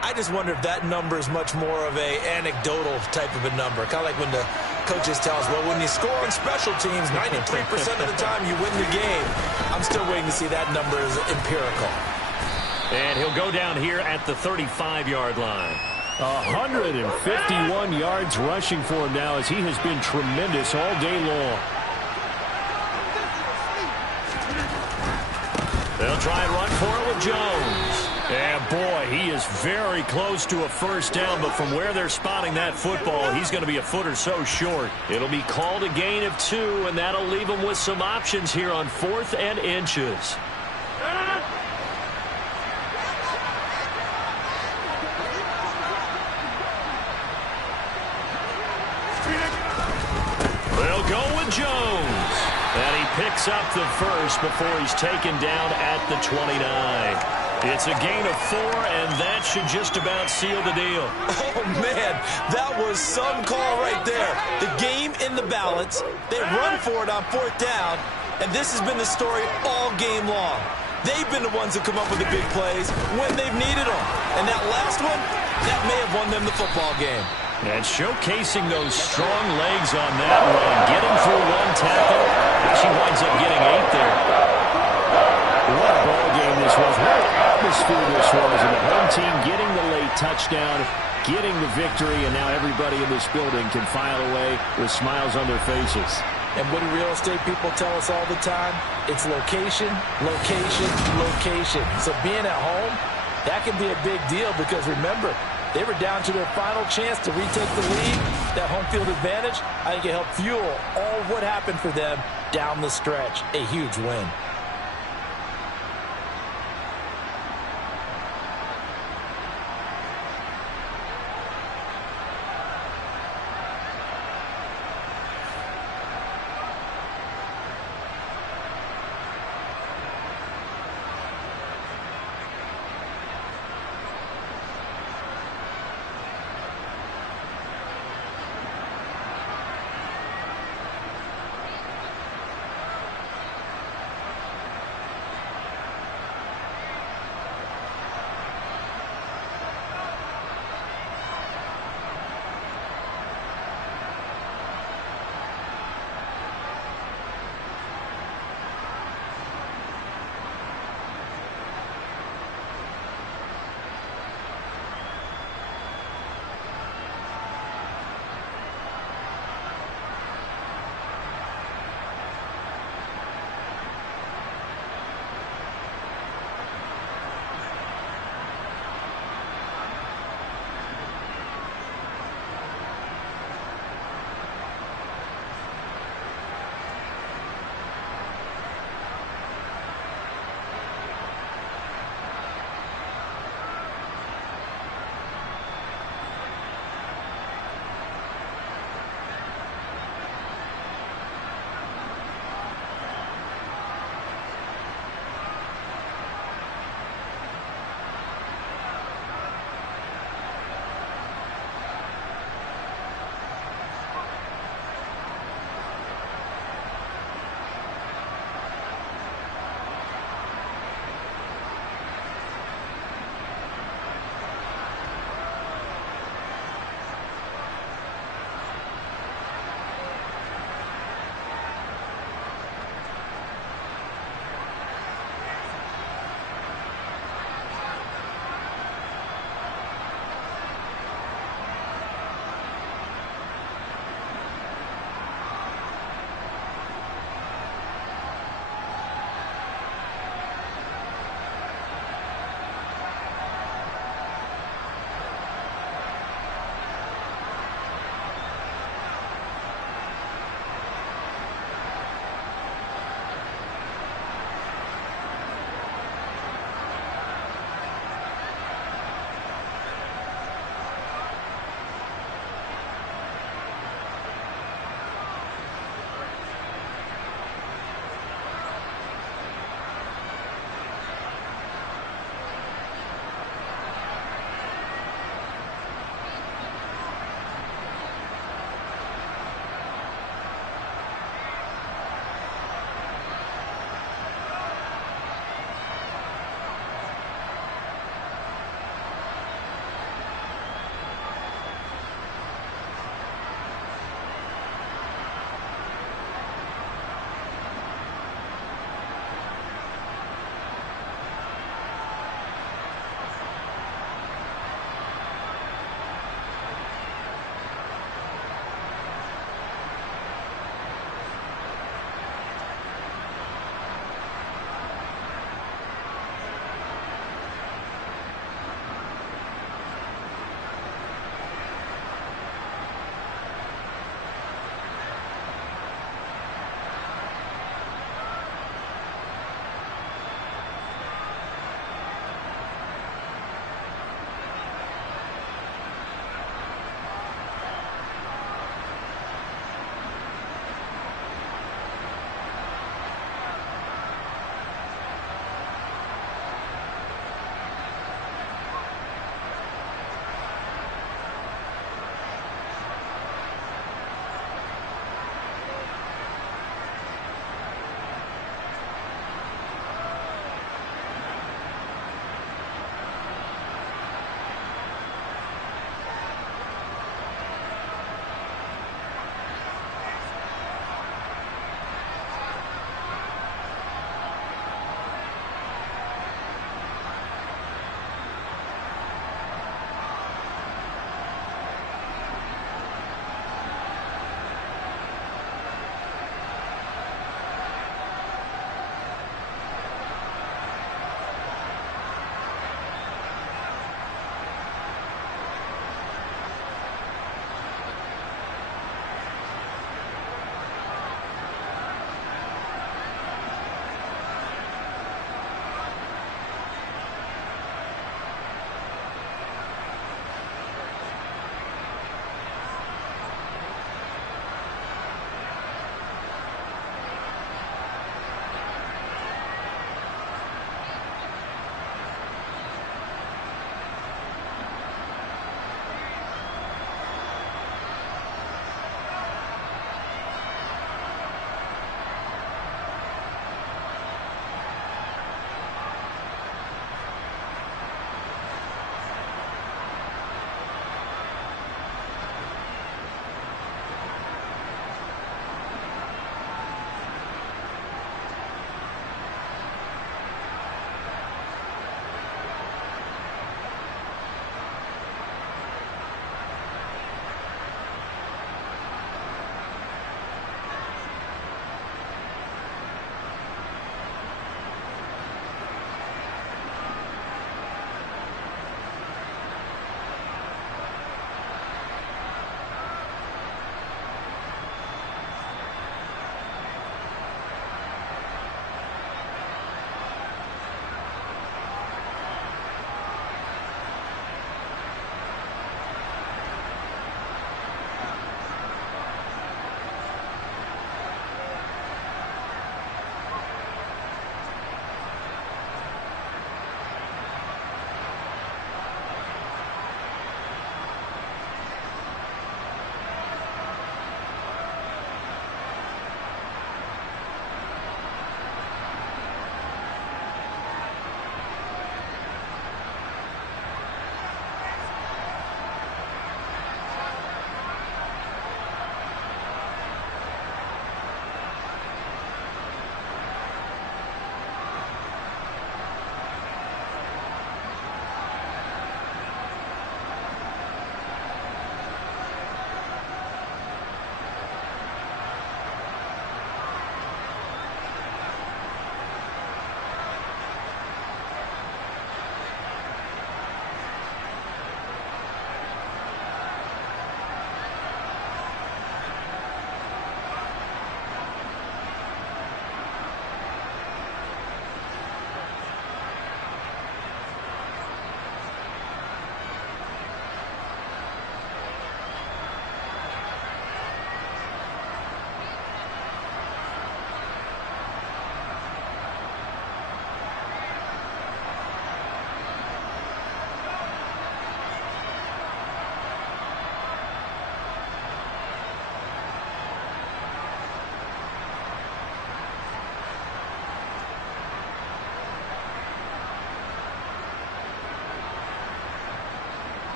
I just wonder if that number is much more of a anecdotal type of a number. Kind of like when the coaches tell us, well, when you score on special teams, 93% of the time you win the game. I'm still waiting to see that number as empirical. And he'll go down here at the 35-yard line. 151 yards rushing for him now, as he has been tremendous all day long. They'll try and run for it with Jones. And boy, he is very close to a first down, but from where they're spotting that football, he's going to be a foot or so short. It'll be called a gain of 2, and that'll leave him with some options here on 4th and inches. They'll go with Jones. And he picks up the first before he's taken down at the 29. It's a gain of 4, and that should just about seal the deal. Oh, man, that was some call right there. The game in the balance. They run for it on 4th down, and this has been the story all game long. They've been the ones that come up with the big plays when they've needed them. And that last one, that may have won them the football game. And showcasing those strong legs on that run, getting through 1 tackle. She winds up getting 8 there. What a ball game this was. What an atmosphere this was. And the home team getting the late touchdown, getting the victory, and now everybody in this building can file away with smiles on their faces. And what do real estate people tell us all the time? It's location, location, location. So being at home, that can be a big deal because remember, they were down to their final chance to retake the lead. That home field advantage, I think it helped fuel all of what happened for them down the stretch. A huge win.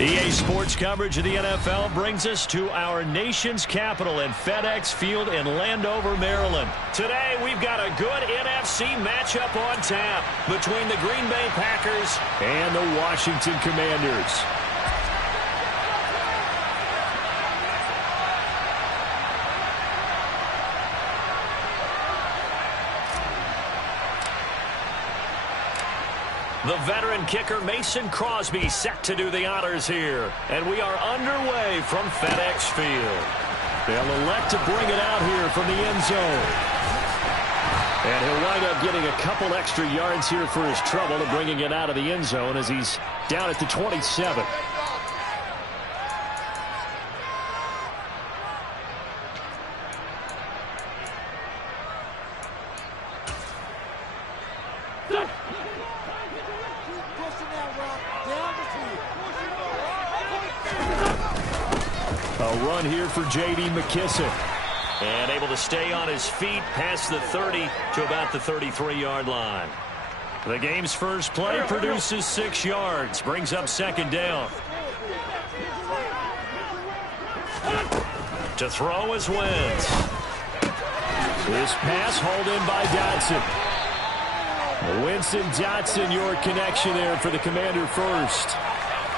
EA Sports coverage of the NFL brings us to our nation's capital in FedEx Field in Landover, Maryland. Today, we've got a good NFC matchup on tap between the Green Bay Packers and the Washington Commanders. The veteran kicker Mason Crosby set to do the honors here. And we are underway from FedEx Field. They'll elect to bring it out here from the end zone. And he'll wind up getting a couple extra yards here for his trouble of bringing it out of the end zone as he's down at the 27. A run here for J.D. McKissic. And able to stay on his feet past the 30 to about the 33-yard line. The game's first play produces 6 yards. Brings up second down. To throw is Wentz. This pass hauled in by Dotson. Wentz and Dotson, your connection there for the Commander first.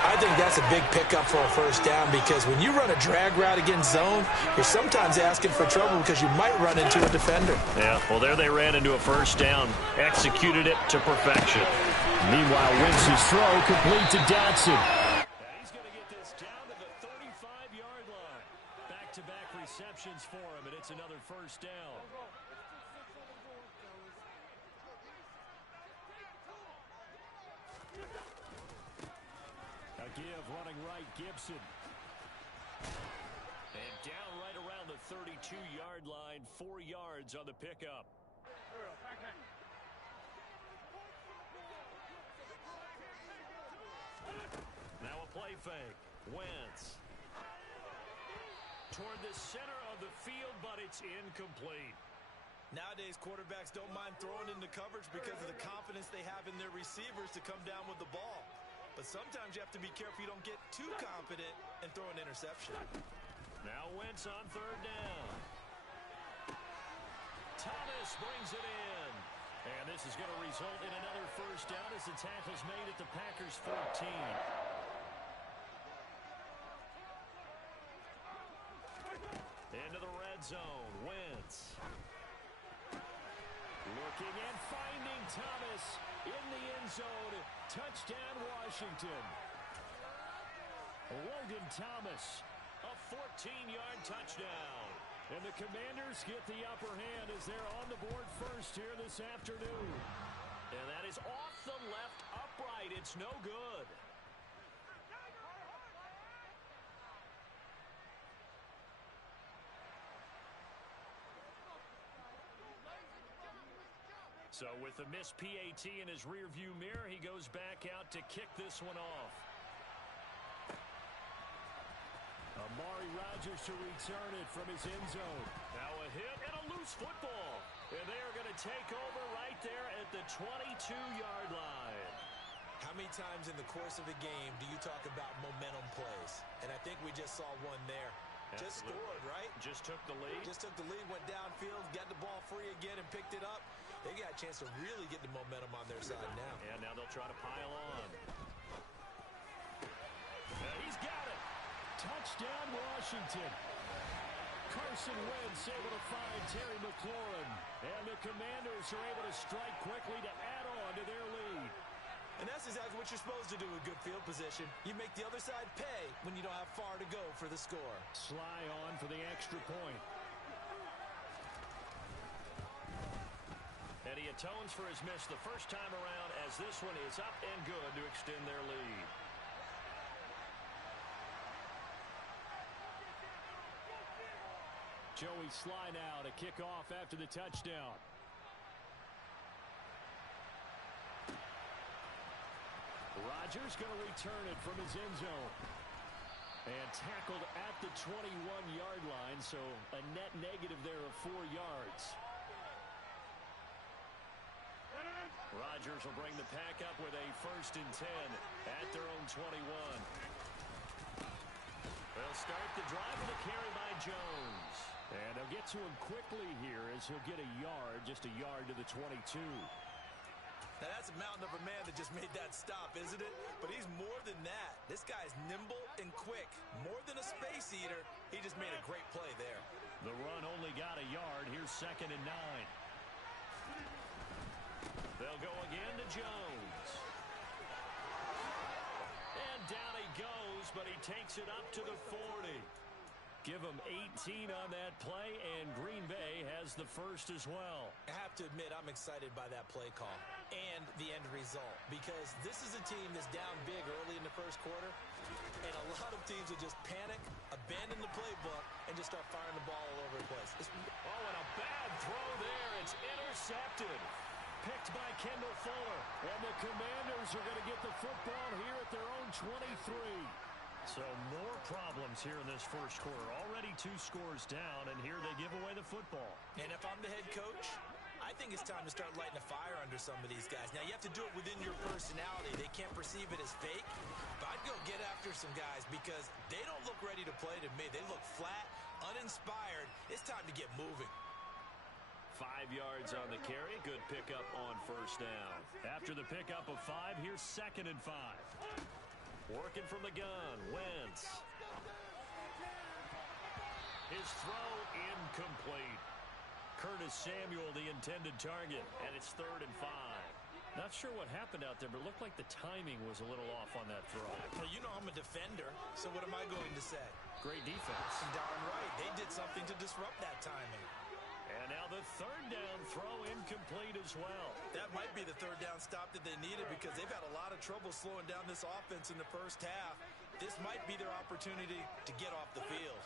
I think that's a big pickup for a first down because when you run a drag route against zone, you're sometimes asking for trouble because you might run into a defender. Yeah, well, there they ran into a first down. Executed it to perfection. Meanwhile, Wentz's throw complete to Dotson. He's going to get this down to the 35-yard line. Back-to-back receptions for him, and it's another first down. Give running right, Gibson. And down right around the 32-yard line, 4 yards on the pickup. Now a play fake. Wentz. Toward the center of the field, but it's incomplete. Nowadays, quarterbacks don't mind throwing into coverage because of the confidence they have in their receivers to come down with the ball. But sometimes you have to be careful you don't get too confident and throw an interception. Now Wentz on third down. Thomas brings it in. And this is going to result in another first down as the tackle's made at the Packers' 14. Into the red zone. Wentz. Looking and finding Thomas in the end zone. Touchdown, Washington. Logan Thomas, a 14-yard touchdown. And the Commanders get the upper hand as they're on the board first here this afternoon. And that is off the left upright. It's no good. So with the missed PAT in his rearview mirror, he goes back out to kick this one off. Amari Rodgers to return it from his end zone. Now a hit and a loose football. And they are going to take over right there at the 22-yard line. How many times in the course of a game do you talk about momentum plays? And I think we just saw one there. Absolutely. Just scored, right? Just took the lead. Just took the lead, went downfield, got the ball free again and picked it up. They got a chance to really get the momentum on their side now. And now they'll try to pile on. And he's got it. Touchdown, Washington. Carson Wentz able to find Terry McLaurin. And the Commanders are able to strike quickly to add on to their lead. And that's exactly what you're supposed to do with good field position. You make the other side pay when you don't have far to go for the score. Sly on for the extra point. And he atones for his miss the first time around as this one is up and good to extend their lead. Joey Sly now to kick off after the touchdown. Rodgers going to return it from his end zone. And tackled at the 21-yard line, so a net negative there of 4 yards. Rodgers will bring the pack up with a 1st and 10 at their own 21. They'll start the drive with a carry by Jones. And they'll get to him quickly here as he'll get a yard, just a yard to the 22. Now, that's a mountain of a man that just made that stop, isn't it? But he's more than that. This guy's nimble and quick. More than a space eater, he just made a great play there. The run only got a yard. Here's 2nd and 9. They'll go again to Jones. And down he goes, but he takes it up to the 40. Give him 18 on that play, and Green Bay has the first as well. I have to admit, I'm excited by that play call and the end result, because this is a team that's down big early in the first quarter, and a lot of teams will just panic, abandon the playbook, and just start firing the ball all over the place. Oh, and a bad throw there. It's intercepted. Picked by Kendall Fuller. And the Commanders are going to get the football here at their own 23. So more problems here in this first quarter. Already 2 scores down, and here they give away the football. And if I'm the head coach, I think it's time to start lighting a fire under some of these guys. Now, you have to do it within your personality. They can't perceive it as fake. But I'd go get after some guys because they don't look ready to play to me. They look flat, uninspired. It's time to get moving. 5 yards on the carry. Good pickup on first down. After the pickup of 5, here's 2nd and 5. Working from the gun, Wentz. His throw incomplete. Curtis Samuel, the intended target, and it's 3rd and 5. Not sure what happened out there, but it looked like the timing was a little off on that throw. Well, you know I'm a defender, so what am I going to say? Great defense. Darn right. They did something to disrupt that timing. And now the 3rd down throw incomplete as well. That might be the 3rd down stop that they needed because they've had a lot of trouble slowing down this offense in the first half. This might be their opportunity to get off the field.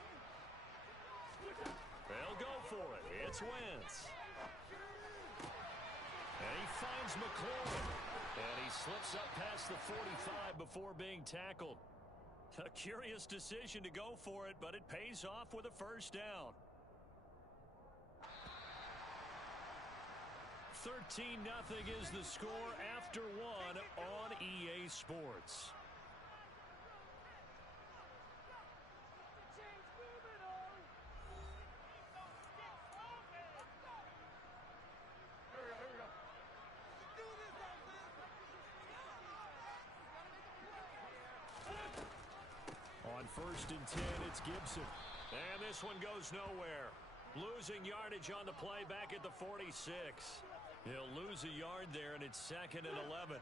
They'll go for it. It's Wentz. And he finds McLaurin. And he slips up past the 45 before being tackled. A curious decision to go for it, but it pays off with a first down. 13-0 is the score after 1 on EA Sports. On 1st and 10, it's Gibson. And this one goes nowhere. Losing yardage on the play back at the 46. He'll lose a yard there, and it's 2nd and 11.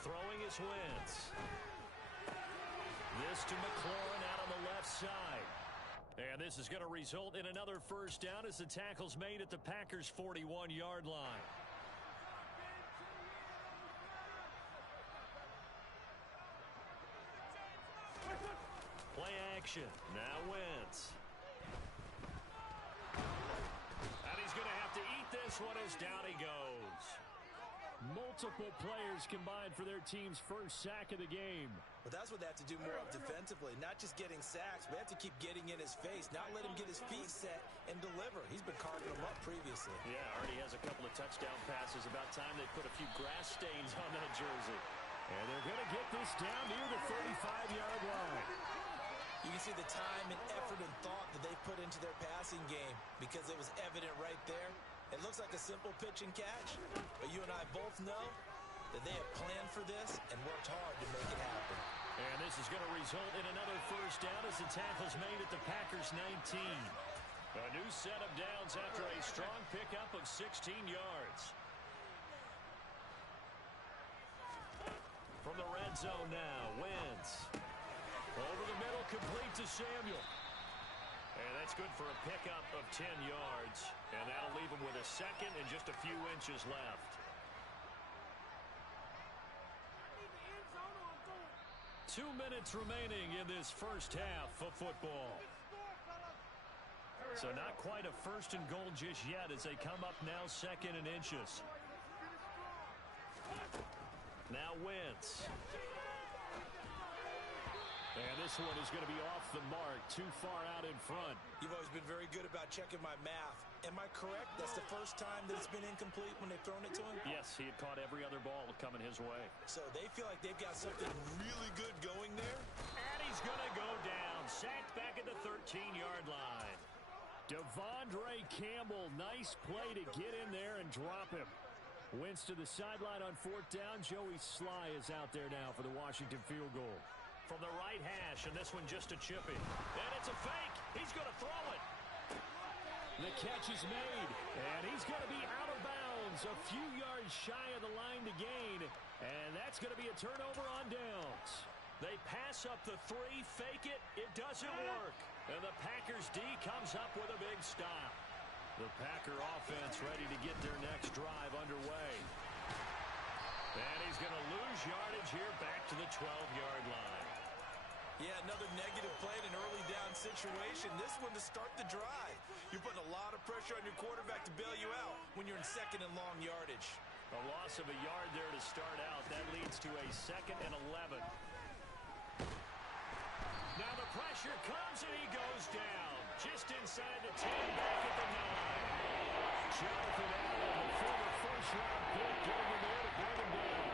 Throwing is Wentz. This to McLaurin out on the left side. And this is going to result in another first down as the tackle's made at the Packers' 41-yard line. Play action. Now Wentz. And he's going to have to eat this one as down he goes. Multiple players combined for their team's first sack of the game. But that's what they have to do more of defensively. Not just getting sacks, but they have to keep getting in his face. Not let him get his feet set and deliver. He's been carving them up previously. Yeah, already has a couple of touchdown passes. About time they put a few grass stains on that jersey. And they're going to get this down near the 35-yard line. You can see the time and effort and thought that they put into their passing game because it was evident right there. It looks like a simple pitch and catch, but you and I both know that they have planned for this and worked hard to make it happen. And this is going to result in another first down as the tackle's made at the Packers' 19. A new set of downs after a strong pickup of 16 yards. From the red zone now, Wentz. Over the middle, complete to Samuel. And that's good for a pickup of 10 yards. And that'll leave him with a second and just a few inches left. 2 minutes remaining in this first half of football. So not quite a 1st and goal just yet as they come up now 2nd and inches. Now Wentz. And this one is going to be off the mark, too far out in front. You've always been very good about checking my math. Am I correct? That's the first time that it's been incomplete when they've thrown it to him? Yes, he had caught every other ball coming his way. So they feel like they've got something really good going there? And he's going to go down. Sacked back at the 13-yard line. Devondre Campbell, nice play to get in there and drop him. Wentz to the sideline on 4th down. Joey Sly is out there now for the Washington field goal. From the right hash, and this one just a chippy. And it's a fake. He's going to throw it. The catch is made, and he's going to be out of bounds, a few yards shy of the line to gain, and that's going to be a turnover on downs. They pass up the 3, fake it. It doesn't work. And the Packers D comes up with a big stop. The Packer offense ready to get their next drive underway. And he's going to lose yardage here back to the 12-yard line. Yeah, another negative play in an early down situation. This one to start the drive. You're putting a lot of pressure on your quarterback to bail you out when you're in 2nd and long yardage. A loss of a yard there to start out. That leads to a 2nd and 11. Now the pressure comes and he goes down. Just inside the 10, back at the 9. Jonathan Allen, the former first-round pick, getting in there to bring him down.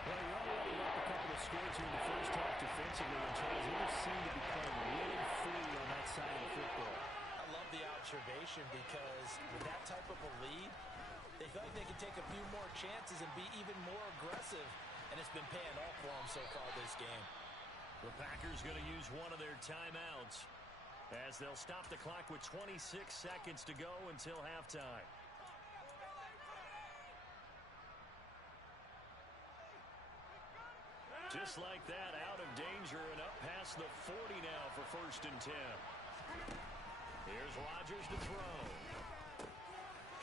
Well, you already got a couple of scores here in the first half defensively, and Charles, they seem to be playing really free on that side of the football. I love the observation because with that type of a lead, they feel like they can take a few more chances and be even more aggressive, and it's been paying off for them so far this game. The Packers going to use one of their timeouts as they'll stop the clock with 26 seconds to go until halftime. Just like that, out of danger and up past the 40 now for 1st and 10. Here's Rodgers to throw.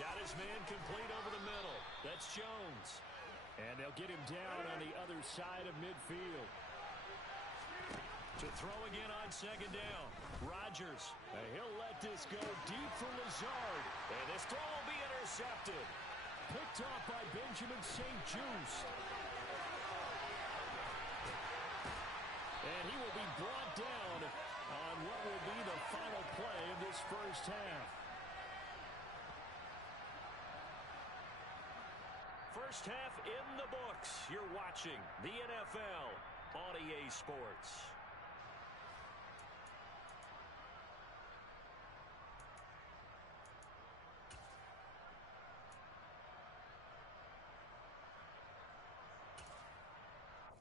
Got his man complete over the middle. That's Jones. And they'll get him down on the other side of midfield. To throw again on 2nd down. Rodgers. And he'll let this go deep for Lazard. And this throw will be intercepted. Picked off by Benjamin St-Juste. And he will be brought down on what will be the final play of this first half. First half in the books. You're watching the NFL on EA Sports.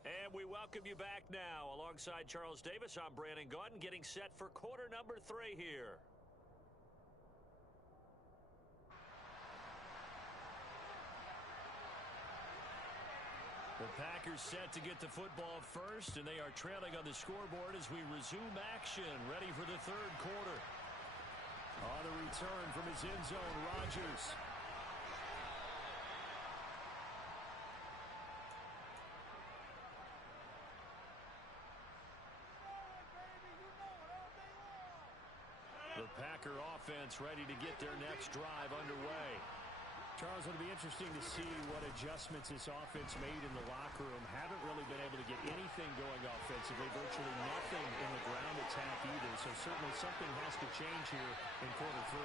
And we welcome you back now. Alongside Charles Davis, I'm Brandon Gaudin, getting set for quarter number 3 here. The Packers set to get the football first, and they are trailing on the scoreboard as we resume action, ready for the 3rd quarter. On the return from his end zone, Rodgers. The Packer offense ready to get their next drive underway. Charles, it'll be interesting to see what adjustments this offense made in the locker room. Haven't really been able to get anything going offensively, virtually nothing in the ground attack either. So certainly something has to change here in quarter 3.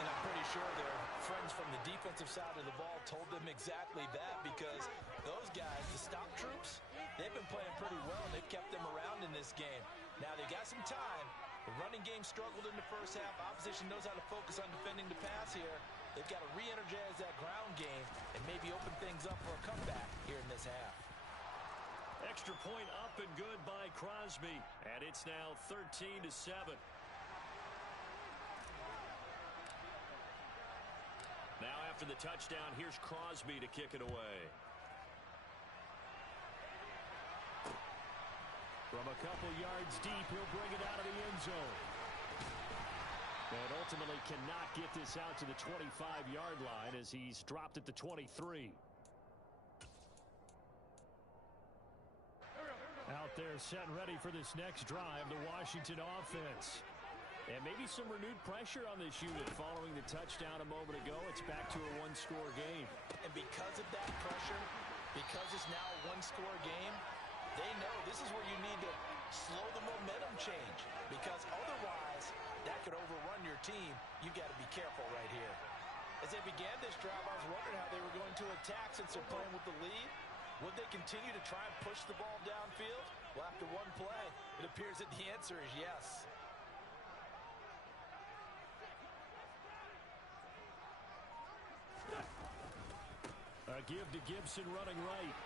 And I'm pretty sure their friends from the defensive side of the ball told them exactly that, because those guys, the stop troops, they've been playing pretty well, and they've kept them around in this game. Now they got some time. The running game struggled in the first half. Opposition knows how to focus on defending the pass here. They've got to re-energize that ground game and maybe open things up for a comeback here in this half. Extra point up and good by Crosby. And it's now 13-7. Now after the touchdown, here's Crosby to kick it away. From a couple yards deep, he'll bring it out of the end zone. And ultimately cannot get this out to the 25-yard line as he's dropped at the 23. Out there set and ready for this next drive, the Washington offense. And maybe some renewed pressure on this unit following the touchdown a moment ago. It's back to a one-score game. And because of that pressure, because it's now a one-score game, they know this is where you need to slow the momentum change, because otherwise that could overrun your team. You got to be careful right here. As they began this drive, I was wondering how they were going to attack since they're playing with the lead. Would they continue to try and push the ball downfield? Well, after one play, it appears that the answer is yes. A give to Gibson running right.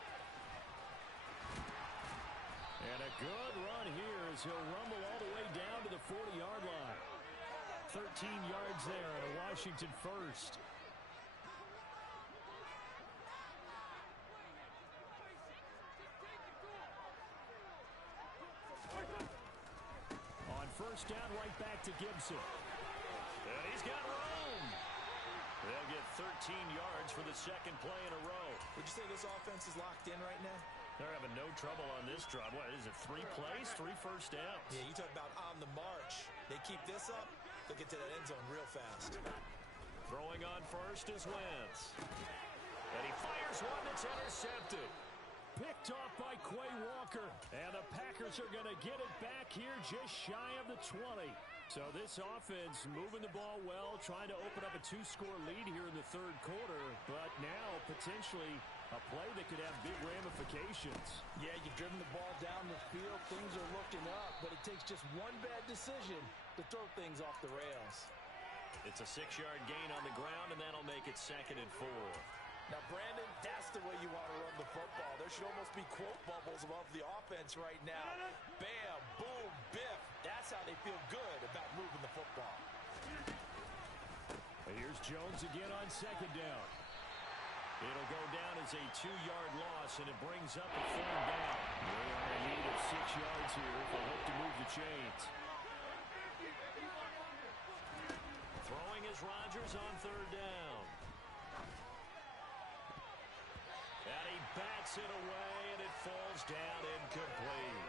And a good run here as he'll rumble all the way down to the 40-yard line. 13 yards there and a Washington first. On first down, right back to Gibson. And he's got room. They'll get 13 yards for the second play in a row. Would you say this offense is locked in right now? They're having no trouble on this drive. What is it, 3 plays, 3 first downs? Yeah, you talk about on the march. They keep this up, they'll get to that end zone real fast. Throwing on first is Wentz. And he fires one that's intercepted. Picked off by Quay Walker. And the Packers are going to get it back here just shy of the 20. So this offense moving the ball well, trying to open up a 2-score lead here in the third quarter. But now potentially a play that could have big ramifications. Yeah, you've driven the ball down the field. Things are looking up, but it takes just one bad decision to throw things off the rails. It's a 6-yard gain on the ground, and that'll make it 2nd and 4. Now, Brandon, that's the way you want to run the football. There should almost be quote bubbles above the offense right now. Bam, boom, biff. That's how they feel good about moving the football. Here's Jones again on second down. It'll go down as a 2-yard loss, and it brings up a 3rd down. They are in need of 6 yards here if they hope to move the chains. Throwing is Rodgers on 3rd down. And he bats it away, and it falls down incomplete.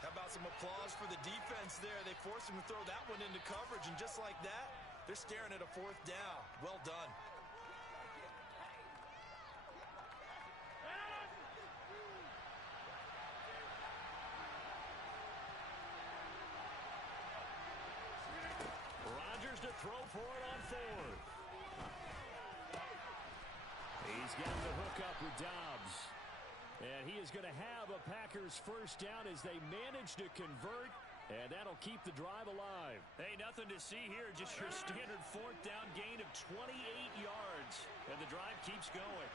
How about some applause for the defense there? They forced him to throw that one into coverage, and just like that, they're staring at a 4th down. Well done. Rodgers to throw for it on 4th. He's got the hook up with Dobbs. And he is going to have a Packers first down as they manage to convert. And that'll keep the drive alive. Hey, nothing to see here. Just your standard 4th down gain of 28 yards. And the drive keeps going.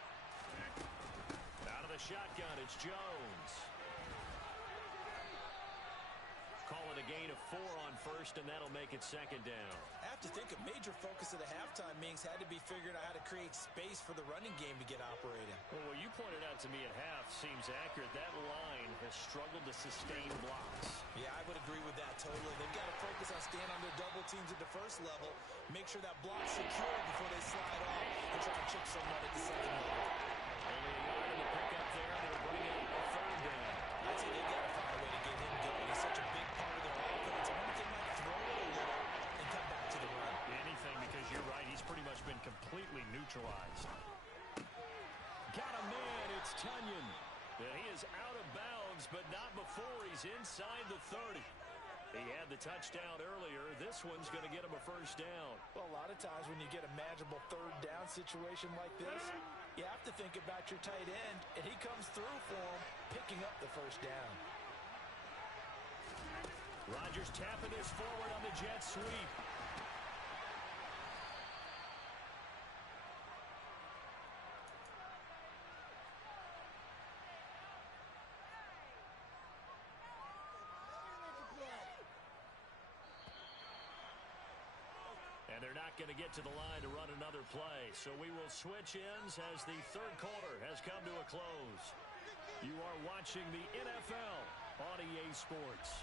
Out of the shotgun, it's Jones. Calling a gain of 4 on first, and that'll make it 2nd down. I have to think a major focus of the halftime meetings had to be figuring out how to create space for the running game to get operating. Well, what you pointed out to me at half seems accurate. That line has struggled to sustain blocks. Yeah, I would agree with that totally. They've got to focus on staying on their double teams at the first level, make sure that block's secure before they slide off and try to chip someone at the second level. Only a yard in the pickup there, and they'll bring it a 3rd down. I'd say they've got to find a way to get him going. He's such a big part of their offense. I wonder if they might throw it a little and come back to the run. Anything, because you're right. He's pretty much been completely neutralized. Got a man. It's Tunyon. And he is out of bounds, but not before he's inside the 30. He had the touchdown earlier. This one's going to get him a first down. Well, a lot of times when you get a manageable 3rd down situation like this, you have to think about your tight end, and he comes through for him, picking up the first down. Rodgers tapping this forward on the jet sweep. And they're not going to get to the line to run another play. So we will switch ends as the third quarter has come to a close. You are watching the NFL on EA Sports.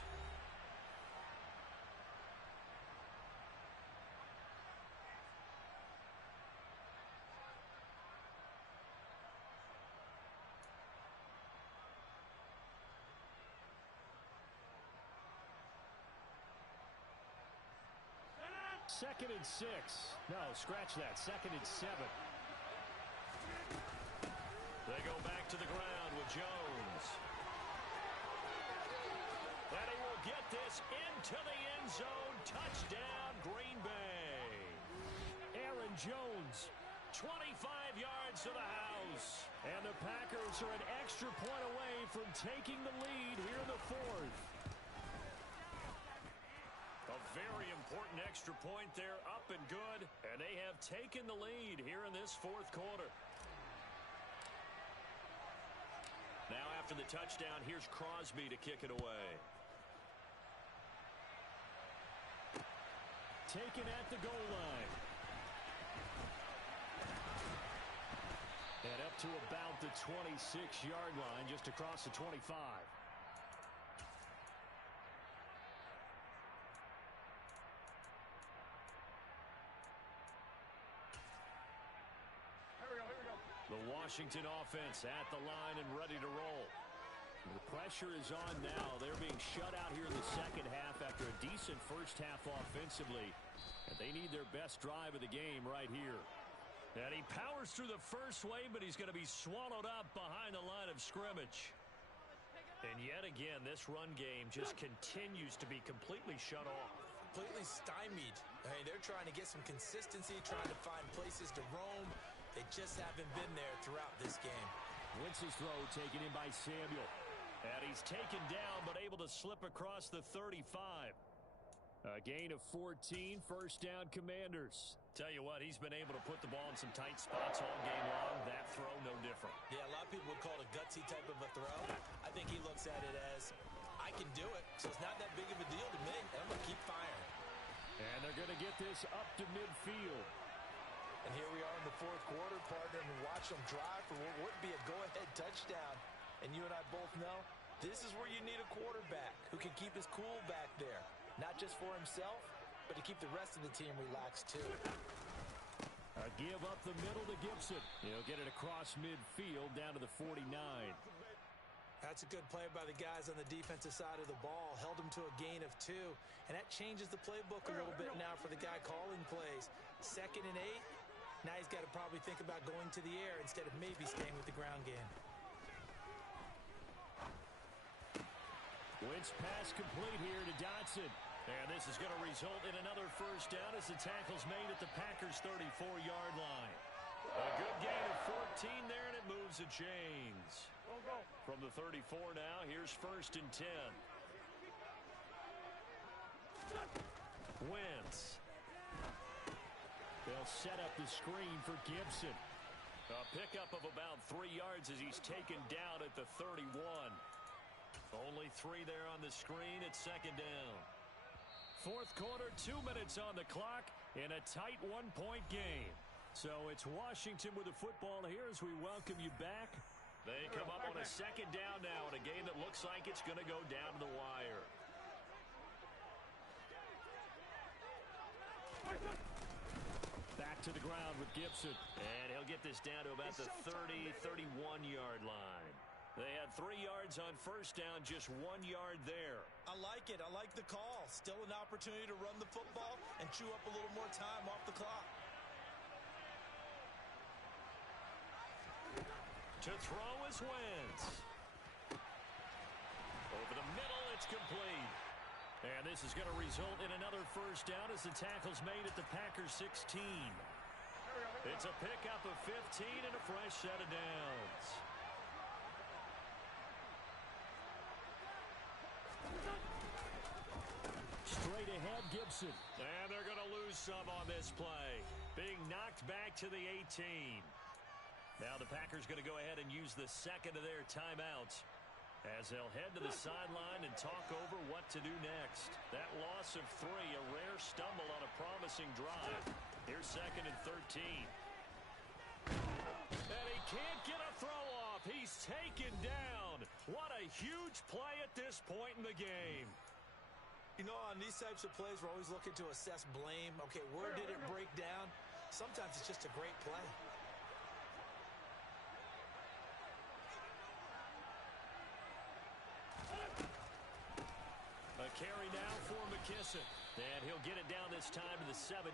Second and 6. No, scratch that. 2nd and 7. They go back to the ground with Jones. And this into the end zone. Touchdown, Green Bay. Aaron Jones, 25 yards to the house. and the Packers are an extra point away from taking the lead here in the fourth. A very important extra point there, up and good. And they have taken the lead here in this fourth quarter. Now after the touchdown, here's Crosby to kick it away. Taken at the goal line. And up to about the 26-yard line, just across the 25. The Washington offense at the line and ready to roll. The pressure is on now. They're being shut out here in the second half after a decent first half offensively. And they need their best drive of the game right here. And he powers through the first wave, but he's going to be swallowed up behind the line of scrimmage. And yet again, this run game just continues to be completely shut off. Completely stymied. I mean, they're trying to get some consistency, trying to find places to roam. They just haven't been there throughout this game. Wentz's throw taken in by Samuel. And he's taken down, but able to slip across the 35. A gain of 14, first down Commanders. Tell you what, he's been able to put the ball in some tight spots all game long. That throw, no different. Yeah, a lot of people would call it a gutsy type of a throw. I think he looks at it as, I can do it, so it's not that big of a deal to me, and I'm going to keep firing. And they're going to get this up to midfield. And here we are in the fourth quarter, partner, and watch them drive for what would be a go-ahead touchdown. And you and I both know this is where you need a quarterback who can keep his cool back there. Not just for himself, but to keep the rest of the team relaxed too. A give up the middle to Gibson. He'll get it across midfield down to the 49. That's a good play by the guys on the defensive side of the ball. Held them to a gain of 2. And that changes the playbook a little bit now for the guy calling plays. 2nd and 8. Now he's got to probably think about going to the air instead of maybe staying with the ground game. Wentz pass complete here to Dotson. And this is going to result in another first down as the tackle's made at the Packers' 34-yard line. A good gain of 14 there, and it moves the chains. From the 34 now, here's 1st and 10. Wentz. They'll set up the screen for Gibson. A pickup of about 3 yards as he's taken down at the 31. Only 3 there on the screen at 2nd down. Fourth quarter, 2 minutes on the clock in a tight 1-point game. So it's Washington with the football here as we welcome you back. They come up on a 2nd down now in a game that looks like it's going to go down to the wire. Back to the ground with Gibson. And he'll get this down to about the 30, 31-yard line. They had 3 yards on first down, just 1 yard there. I like it. I like the call. Still an opportunity to run the football and chew up a little more time off the clock. To throw is Wentz. Over the middle, it's complete. And this is going to result in another first down as the tackle's made at the Packers 16. It's a pickup of 15 and a fresh set of downs. Straight ahead, Gibson. And they're going to lose some on this play. Being knocked back to the 18. Now the Packers going to go ahead and use the second of their timeouts as they'll head to the sideline and talk over what to do next. That loss of 3, a rare stumble on a promising drive. Here's 2nd and 13. And he can't get a throw off. He's taken down. What a huge play at this point in the game. You know, on these types of plays, we're always looking to assess blame. Okay, where did it break down? Sometimes it's just a great play. A carry now for McKissick. And he'll get it down this time to the 17.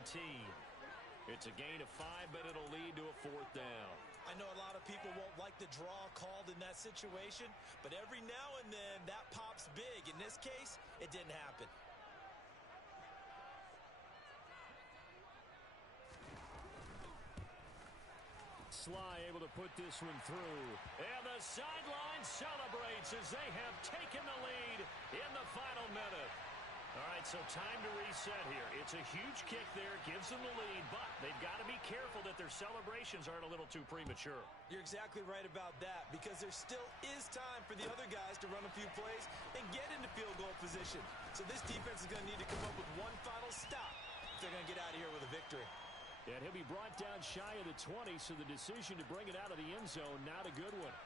It's a gain of 5, but it'll lead to a 4th down. I know a lot of people won't like the draw called in that situation, but every now and then that pops big. In this case, it didn't happen. Sly able to put this one through. And the sideline celebrates as they have taken the lead in the final minute. All right, so time to reset here. It's a huge kick there. Gives them the lead, but they've got to be careful that their celebrations aren't a little too premature. You're exactly right about that, because there still is time for the other guys to run a few plays and get into field goal position. So this defense is going to need to come up with one final stop if they're going to get out of here with a victory. And he'll be brought down shy of the 20, so the decision to bring it out of the end zone, not a good one.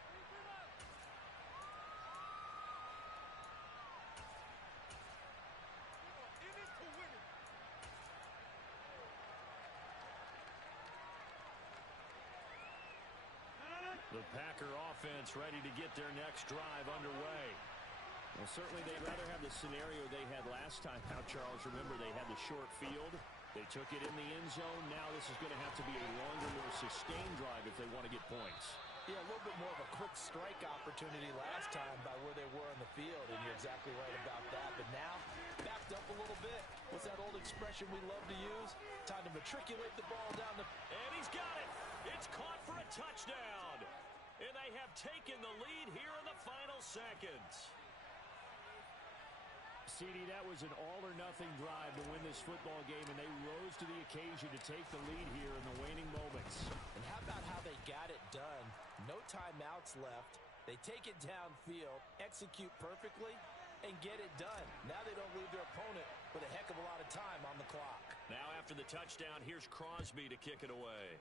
The Packer offense ready to get their next drive underway. Well, certainly they'd rather have the scenario they had last time out, Charles. Remember, they had the short field. They took it in the end zone. Now this is going to have to be a longer, more sustained drive if they want to get points. Yeah, a little bit more of a quick strike opportunity last time by where they were on the field, and you're exactly right about that. But now, backed up a little bit. What's that old expression we love to use? Time to matriculate the ball down the... And he's got it. It's caught for a touchdown. And they have taken the lead here in the final seconds. CD, that was an all-or-nothing drive to win this football game, and they rose to the occasion to take the lead here in the waning moments. And how about how they got it done? No timeouts left. They take it downfield, execute perfectly, and get it done. Now they don't leave their opponent with a heck of a lot of time on the clock. Now after the touchdown, here's Crosby to kick it away.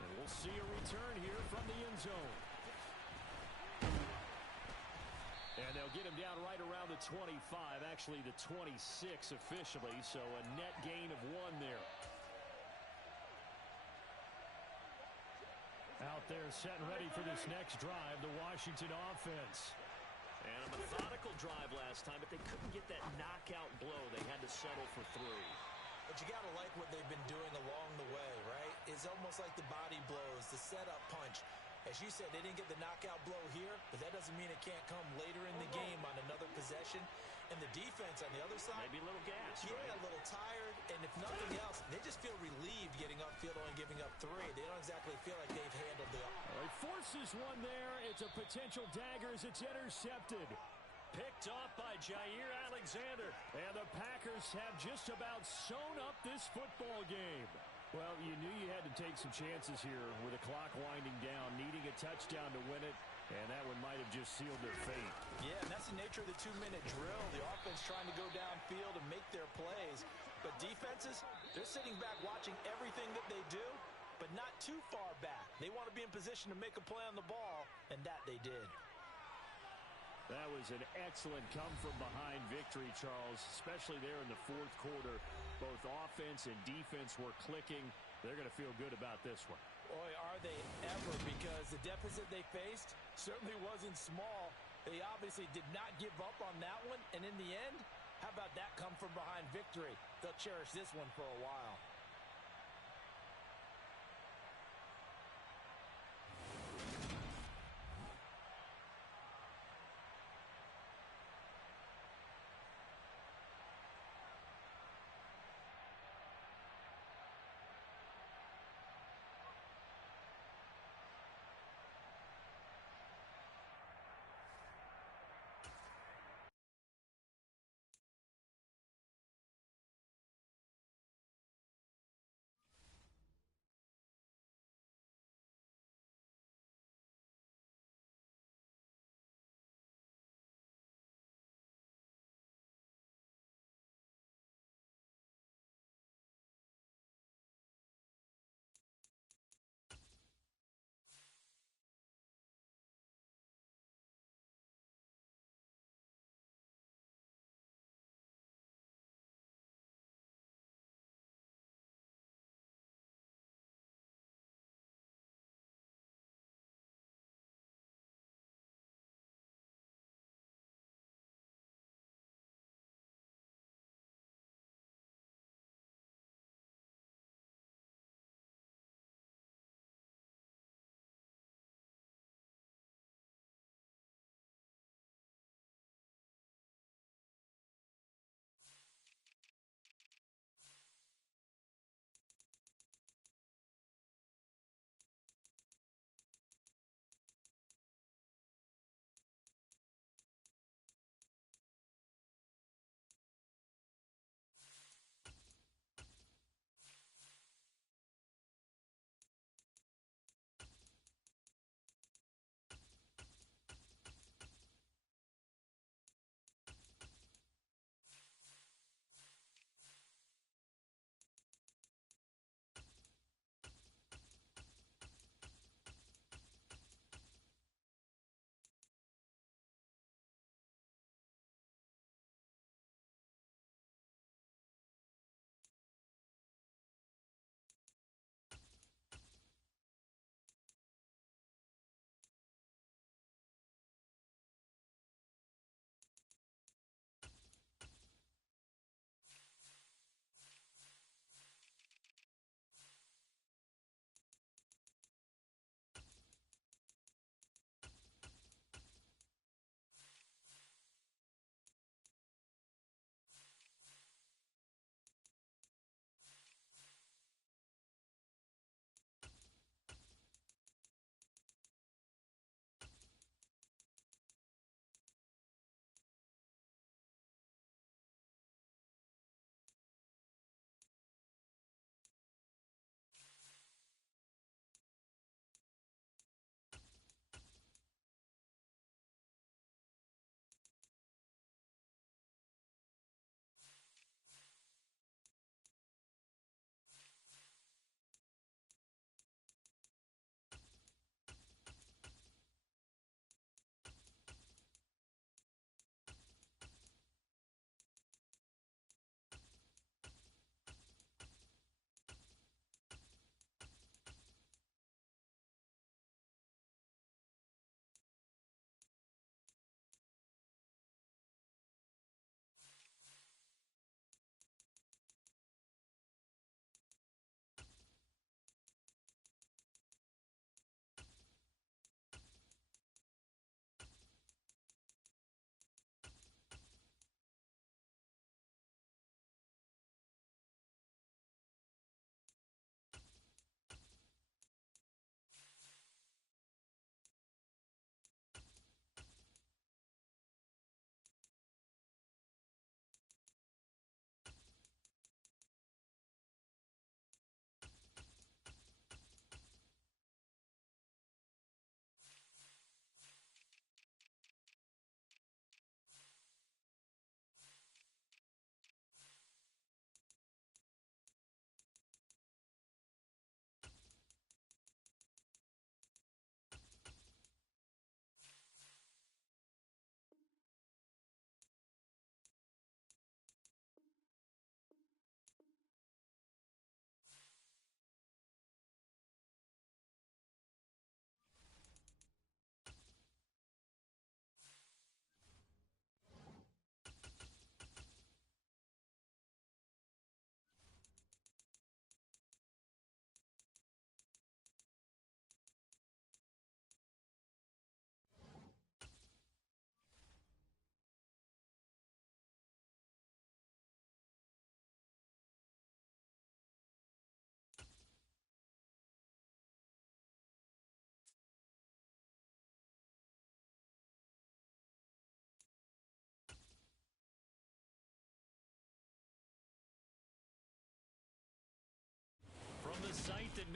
And we'll see a return here from the end zone. And they'll get him down right around the 25, actually the 26 officially, so a net gain of 1 there. Out there set and ready for this next drive, the Washington offense. And a methodical drive last time, but they couldn't get that knockout blow. They had to settle for 3. But you got to like what they've been doing along the way, right? It's almost like the body blows, the setup punch. As you said, they didn't get the knockout blow here, but that doesn't mean it can't come later in the game on another possession. And the defense on the other side, maybe a little gas, yeah, right? A little tired. And if nothing else, they just feel relieved getting upfield and giving up 3. They don't exactly feel like they've handled the... Well, he forces one there. It's a potential dagger as it's intercepted. Picked off by Jair Alexander. And the Packers have just about sewn up this football game. Well, you knew you had to take some chances here with the clock winding down, needing a touchdown to win it, and that one might have just sealed their fate. Yeah, and that's the nature of the 2-minute drill. The offense trying to go downfield and make their plays. But defenses, they're sitting back watching everything that they do, but not too far back. They want to be in position to make a play on the ball, and that they did. That was an excellent come-from-behind victory, Charles, especially there in the fourth quarter. Both offense and defense were clicking. They're going to feel good about this one. Boy, are they ever, because the deficit they faced certainly wasn't small. They obviously did not give up on that one, and in the end, how about that come-from-behind victory? They'll cherish this one for a while.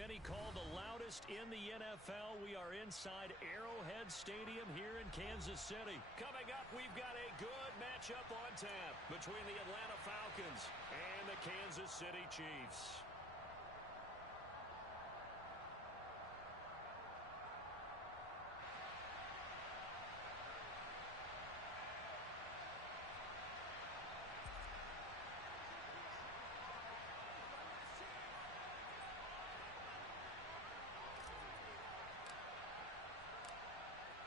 many call the loudest in the NFL. We are inside Arrowhead Stadium here in Kansas City. Coming up, we've got a good matchup on tap between the Atlanta Falcons and the Kansas City Chiefs.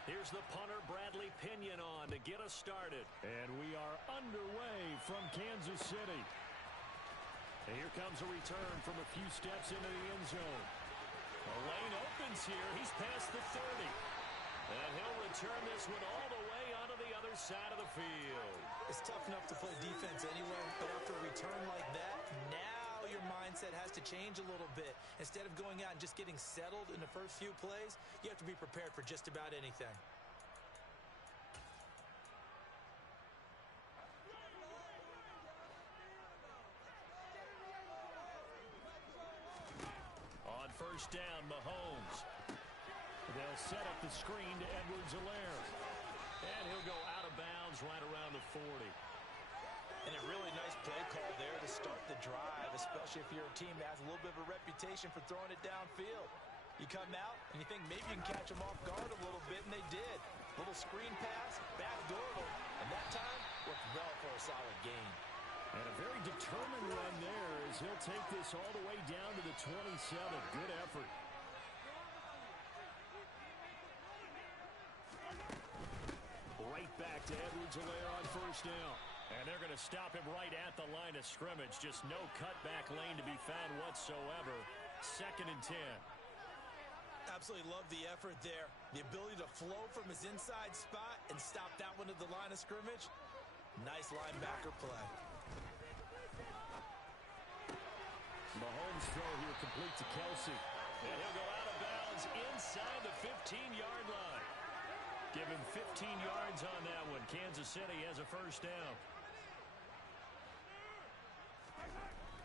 Here's the punter, Bradley Pinion, on to get us started. And we are underway from Kansas City. And here comes a return from a few steps into the end zone. The lane opens here. He's past the 30. And he'll return this one all the way onto the other side of the field. It's tough enough to play defense anyway, but after a return like that, now your mindset has to change a little bit. Instead of going out and just getting settled in the first few plays, you have to be prepared for just about anything. On first down, Mahomes. They'll set up the screen to Edwards-Helaire. And he'll go out of bounds right around the 40. And a really nice play call there to start the drive, especially if you're a team that has a little bit of a reputation for throwing it downfield. You come out and you think maybe you can catch them off guard a little bit, and they did. Little screen pass, backdoor them, and that time worked well for a solid gain. And a very determined run there as he'll take this all the way down to the 27. Good effort. Right back to Edwards-Helaire on first down. And they're going to stop him right at the line of scrimmage. Just no cutback lane to be found whatsoever. 2nd and 10. Absolutely love the effort there. The ability to flow from his inside spot and stop that one at the line of scrimmage. Nice linebacker play. Mahomes' throw here complete to Kelsey. And he'll go out of bounds inside the 15-yard line. Give him 15 yards on that one. Kansas City has a first down.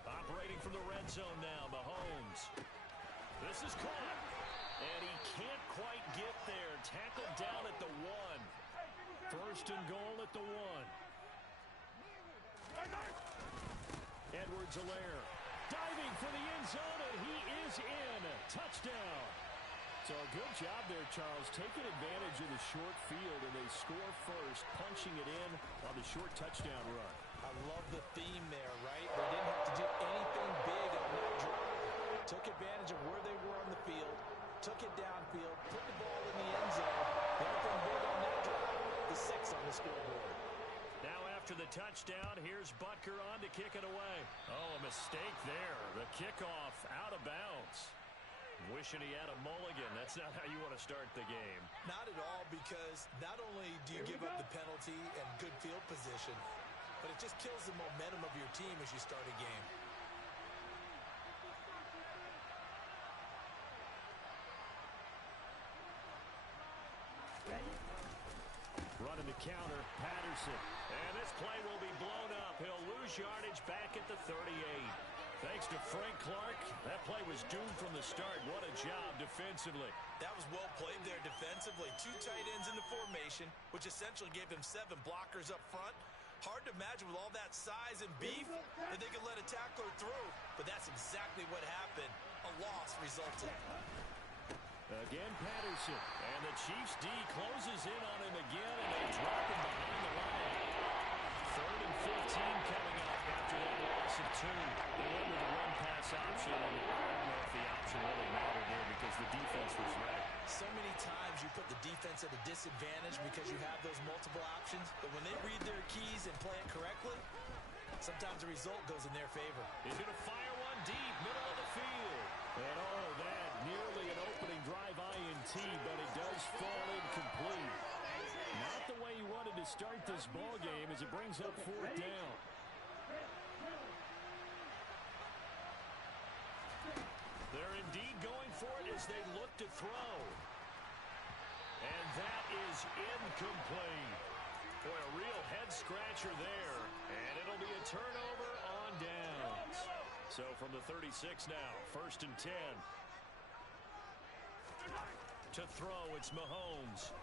Operating from the red zone now, Mahomes. This is caught. And he can't quite get there. Tackled down at the 1. First and goal at the 1. Edwards-Helaire diving for the end zone, and he is in. Touchdown. So a good job there, Charles, taking advantage of the short field, and they score first, punching it in on the short touchdown run. I love the theme there, right? They didn't have to do anything big on that drive. Took advantage of where they were on the field, took it downfield, put the ball in the end zone. The only thing big on that drive, the 6 on the scoreboard. Now after the touchdown, here's Butker on to kick it away. Oh, a mistake there. The kickoff out of bounds. Wishing he had a mulligan. That's not how you want to start the game. Not at all, because not only do you give up the penalty and good field position, but it just kills the momentum of your team as you start a game. Running the counter, Patterson. And this play will be blown up. He'll lose yardage back at the 38. Thanks to Frank Clark, that play was doomed from the start. What a job defensively. That was well played there defensively. 2 tight ends in the formation, which essentially gave them 7 blockers up front. Hard to imagine with all that size and beef that they could let a tackler through, but that's exactly what happened. A loss resulted. Again, Patterson. And the Chiefs' D closes in on him again, and they drop him behind the line. 3rd and 15 coming up after that loss of 2. They went with a run-pass option, and I don't know if the option really mattered there because the defense was wrecked. So many times you put the defense at a disadvantage because you have those multiple options, but when they read their keys and play it correctly, sometimes the result goes in their favor. He's going to fire one deep, middle of the field. And all of that, nearly an opening drive INT, but it does fall incomplete. Not the way he wanted to start this ball game as it brings up 4th down. They're indeed going for it as they look to throw. And that is incomplete. Boy, a real head-scratcher there. And it'll be a turnover on downs. So from the 36 now, 1st and 10. To throw, it's Mahomes.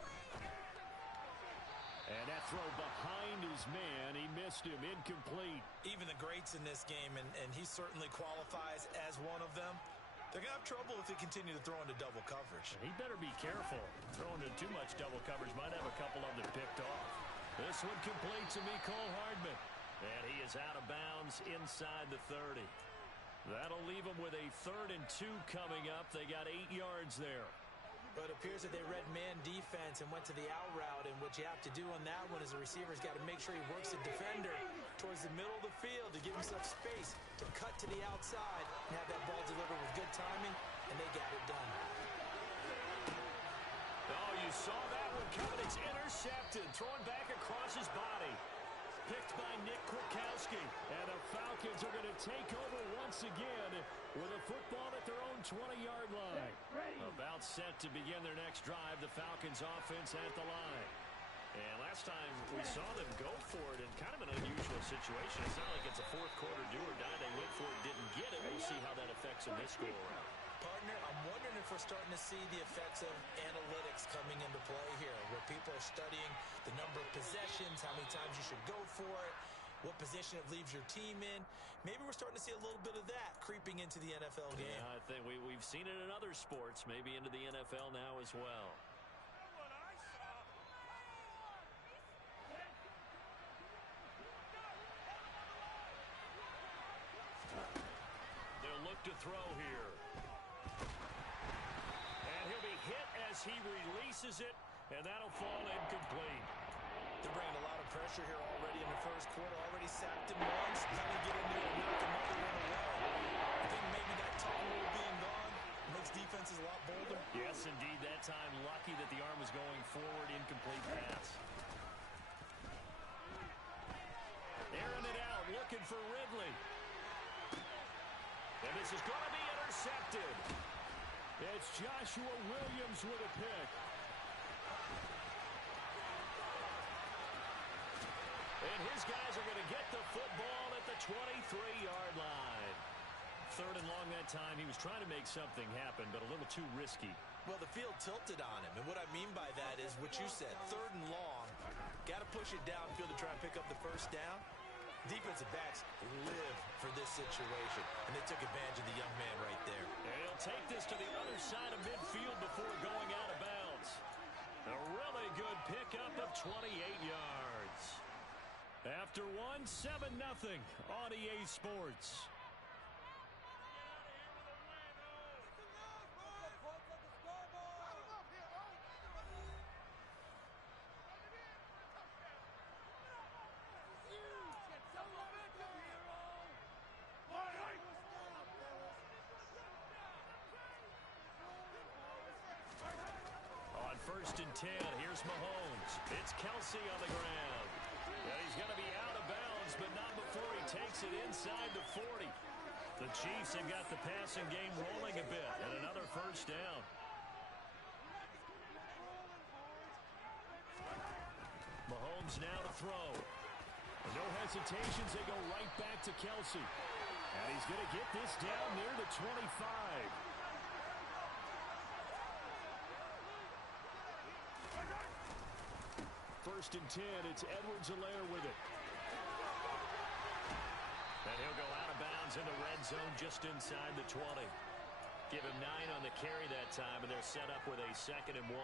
And that throw behind his man, he missed him, incomplete. Even the greats in this game, and he certainly qualifies as one of them, they're going to have trouble if they continue to throw into double coverage. He better be careful. Throwing into too much double coverage might have a couple of them picked off. This one complete to Mecole Hardman. And he is out of bounds inside the 30. That'll leave them with a 3rd and 2 coming up. They got 8 yards there. But it appears that they read man defense and went to the out route, and what you have to do on that one is the receiver's got to make sure he works the defender towards the middle of the field to give himself space to cut to the outside and have that ball delivered with good timing, and they got it done. Oh, you saw that one coming. It's intercepted, thrown back across his body. Picked by Nick Kwiatkowski. And the Falcons are going to take over once again with a football at their own 20-yard line. About set to begin their next drive. The Falcons offense at the line. And last time we saw them go for it in kind of an unusual situation. It's not like it's a fourth quarter do or die. They went for it, didn't get it. We'll see how that affects them this go-around. Partner, I'm wondering if we're starting to see the effects of analytics coming into play here, where people are studying the number of possessions, how many times you should go for it, what position it leaves your team in. Maybe we're starting to see a little bit of that creeping into the NFL game. Yeah, I think we've seen it in other sports, maybe into the NFL now as well. They'll look to throw here. And he'll be hit as he releases it, and that'll fall incomplete. They're bringing a lot of pressure here already in the first quarter. Already sacked him once. How do you get in there and knock another one away? I think maybe that tongue rule being gone makes defenses a lot bolder. Yes, indeed. That time, lucky that the arm was going forward. Incomplete pass. Airing it out, looking for Ridley. And this is going to be intercepted. It's Joshua Williams with a pick. And his guys are going to get the football at the 23-yard line. 3rd and long that time. He was trying to make something happen, but a little too risky. Well, the field tilted on him, and what I mean by that is what you said, 3rd and long. Got to push it downfield to try and pick up the first down. Defensive backs live for this situation, and they took advantage of the young man right there. And he'll take this to the other side of midfield before going out of bounds. A really good pickup of 28 yards. After one, 7-0 on EA Sports. On 1st and 10, here's Mahomes. It's Kelsey on the ground. And he's going to be out of bounds, but not before he takes it inside the 40. The Chiefs have got the passing game rolling a bit, and another first down. Mahomes now to throw. No hesitations, they go right back to Kelsey. And he's going to get this down near the 25. First and 10, it's Edwards-Helaire with it. And he'll go out of bounds in the red zone just inside the 20. Give him 9 on the carry that time, and they're set up with a 2nd and 1.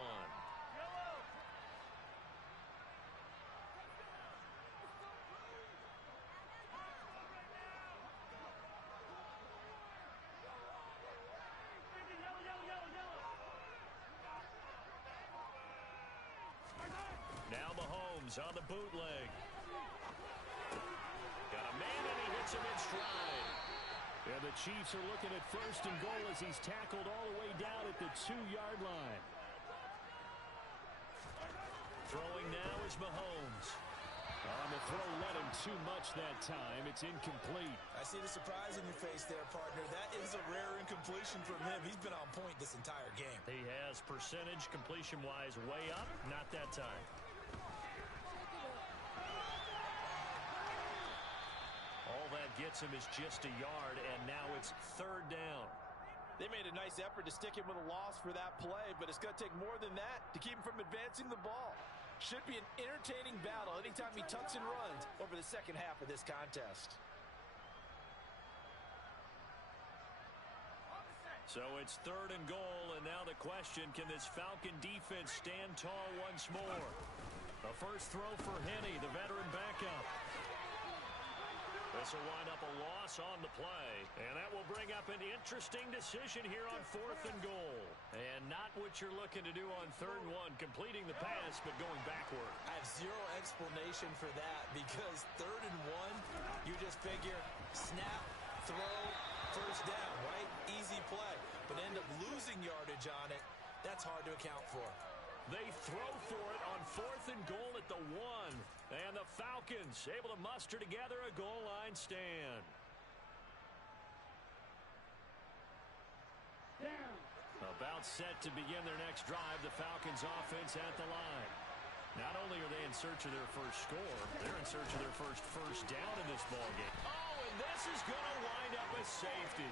Now Mahomes on the bootleg. Got a man, and he hits him in stride. And the Chiefs are looking at 1st and goal as he's tackled all the way down at the 2-yard line. Throwing now is Mahomes. On the throw, let him too much that time. It's incomplete. I see the surprise in your face there, partner. That is a rare incompletion from him. He's been on point this entire game. He has percentage completion-wise way up. Not that time. All that gets him is just a yard, and now it's 3rd down. They made a nice effort to stick him with a loss for that play, but it's going to take more than that to keep him from advancing the ball. Should be an entertaining battle anytime he tucks and runs over the second half of this contest. So it's 3rd and goal, and now the question, can this Falcon defense stand tall once more? The first throw for Henne, the veteran backup. This will wind up a loss on the play, and that will bring up an interesting decision here on 4th and goal. And not what you're looking to do on 3rd and 1, completing the pass, but going backward. I have zero explanation for that because 3rd and 1, you just figure snap, throw, first down, right? Easy play. But end up losing yardage on it. That's hard to account for. They throw for it on 4th and goal at the 1. And the Falcons able to muster together a goal line stand. Down. About set to begin their next drive, the Falcons offense at the line. Not only are they in search of their first score, they're in search of their first down in this ballgame. Oh, and this is going to wind up a safety.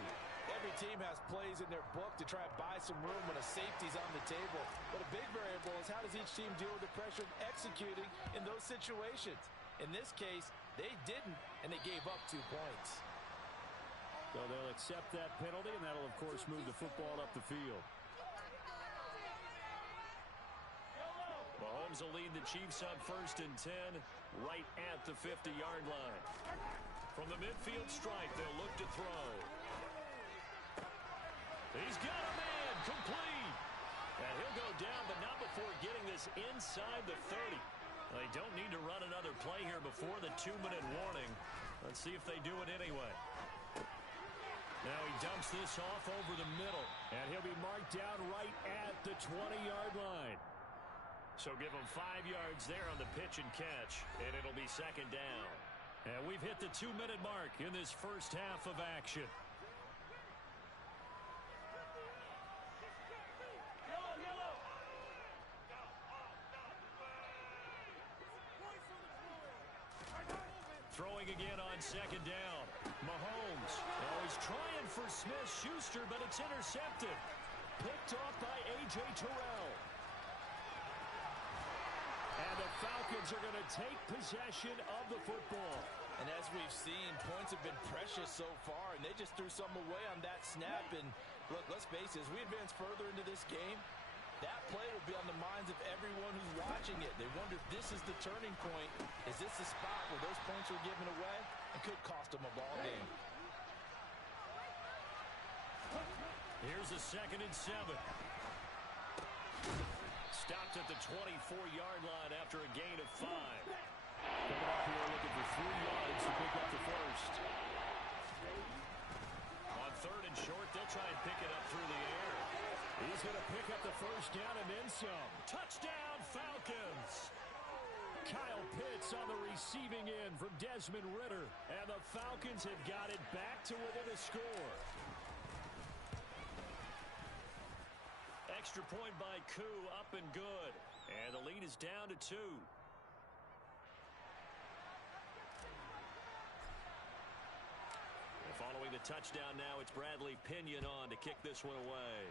Every team has plays in their book to try and buy some room when a safety's on the table. But a big variable is how does each team deal with the pressure of executing in those situations. In this case, they didn't, and they gave up 2 points. So they'll accept that penalty, and that'll, of course, move the football up the field. Mahomes will lead the Chiefs on 1st and 10 right at the 50-yard line. From the midfield stripe, they'll look to throw. He's got a man, complete. And he'll go down, but not before getting this inside the 30. They don't need to run another play here before the 2-minute warning. Let's see if they do it anyway. Now he dumps this off over the middle. And he'll be marked down right at the 20-yard line. So give him 5 yards there on the pitch and catch, and it'll be 2nd down. And we've hit the 2-minute mark in this first half of action. Throwing again on 2nd down. Mahomes. Oh, he's trying for Smith-Schuster, but it's intercepted. Picked off by A.J. Terrell. And the Falcons are going to take possession of the football. And as we've seen, points have been precious so far, and they just threw some away on that snap. And look, let's face it, as we advance further into this game, that play will be on the minds of everyone who's watching it. They wonder if this is the turning point. Is this the spot where those points were given away? It could cost them a ball game. Here's a 2nd and 7. Stopped at the 24-yard line after a gain of 5. Coming up here looking for 3 yards to pick up the first. On 3rd and short, they'll try and pick it up through the air. He's going to pick up the first down and then some. Touchdown, Falcons! Kyle Pitts on the receiving end from Desmond Ridder. And the Falcons have got it back to within a score. Extra point by Koo, up and good. And the lead is down to 2. And following the touchdown now, it's Bradley Pinion on to kick this one away.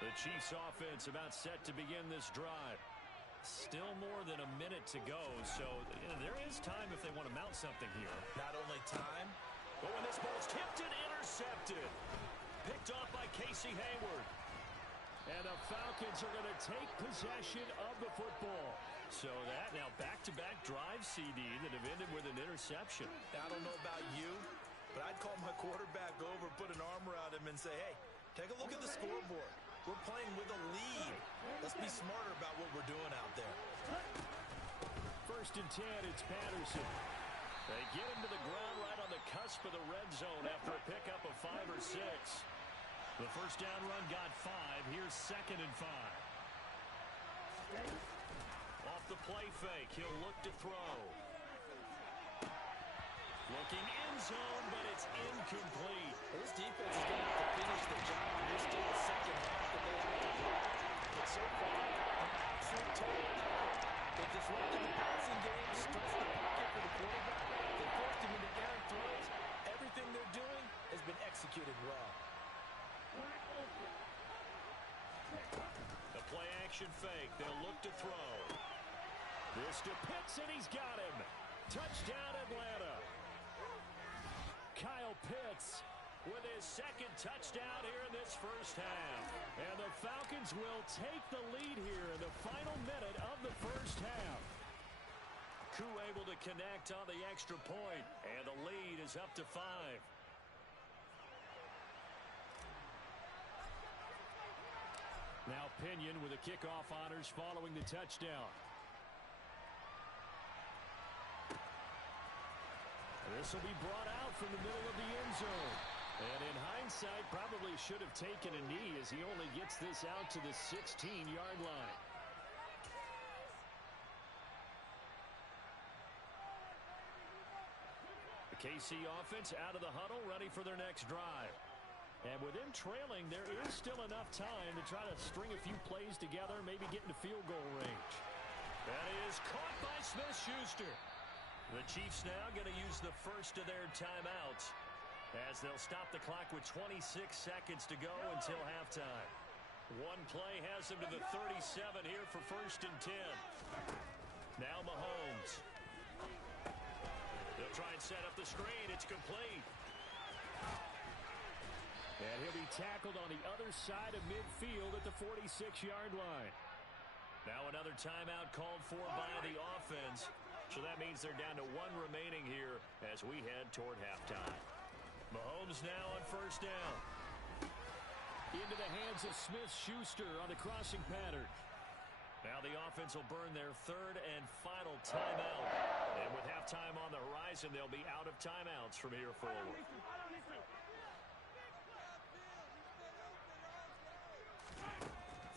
The Chiefs offense about set to begin this drive. Still more than a minute to go, so there is time if they want to mount something here. Not only time, but when this ball's tipped and intercepted. Picked off by Casey Hayward. And the Falcons are going to take possession of the football. So that now back-to-back drive, CD, that have ended with an interception. I don't know about you, but I'd call my quarterback over, put an arm around him, and say, hey, take a look at the scoreboard. We're playing with a lead. Let's be smarter about what we're doing out there. 1st and 10, it's Patterson. They get him to the ground right on the cusp of the red zone after a pickup of 5 or 6. The first down run got 5. Here's 2nd and 5. Off the play fake. He'll look to throw. Looking end zone, but it's incomplete. This defense is going to have to finish the job. There's still a second half that they have to play. But so far, an absolute total. They disrupted the passing game, stretched the pocket for the quarterback. They forced him into errant throws. Everything they're doing has been executed well. The play action fake. They'll look to throw. This to Pitts, and he's got him. Touchdown, Atlanta. Kyle Pitts with his second touchdown here in this first half. And the Falcons will take the lead here in the final minute of the first half. Koo able to connect on the extra point, and the lead is up to 5. Now Pinion with the kickoff honors following the touchdown. This will be brought out from the middle of the end zone. And in hindsight, probably should have taken a knee as he only gets this out to the 16-yard line. The KC offense out of the huddle, ready for their next drive. And with them trailing, there is still enough time to try to string a few plays together, maybe get into field goal range. That is caught by Smith-Schuster. The Chiefs now going to use the first of their timeouts as they'll stop the clock with 26 seconds to go until halftime. One play has them to the 37 here for 1st and 10. Now Mahomes. They'll try and set up the screen. It's complete. And he'll be tackled on the other side of midfield at the 46-yard line. Now another timeout called for by the offense. So that means they're down to 1 remaining here as we head toward halftime. Mahomes now on 1st down. Into the hands of Smith-Schuster on the crossing pattern. Now the offense will burn their 3rd and final timeout. And with halftime on the horizon, they'll be out of timeouts from here forward.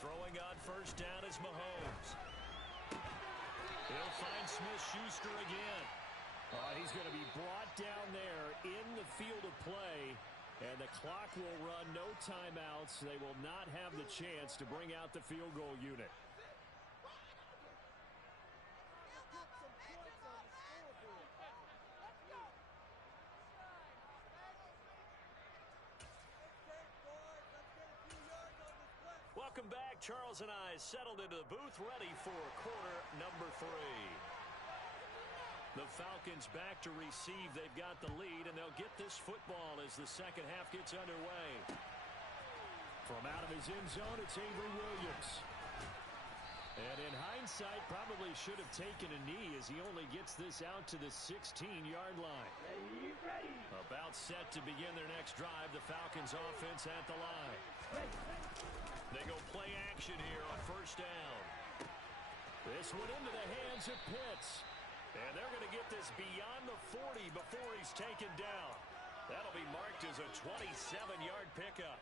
Throwing on 1st down is Mahomes. He'll find Smith-Schuster again. He's going to be brought down there in the field of play, and the clock will run, no timeouts. They will not have the chance to bring out the field goal unit. Welcome back. Charles and I settled into the booth, ready for quarter number 3. The Falcons back to receive. They've got the lead, and they'll get this football as the second half gets underway. From out of his end zone, it's Avery Williams. And in hindsight, probably should have taken a knee as he only gets this out to the 16-yard line. Ready. About set to begin their next drive, the Falcons offense at the line. They go play action here on 1st down. This one into the hands of Pitts. And they're going to get this beyond the 40 before he's taken down. That'll be marked as a 27-yard pickup.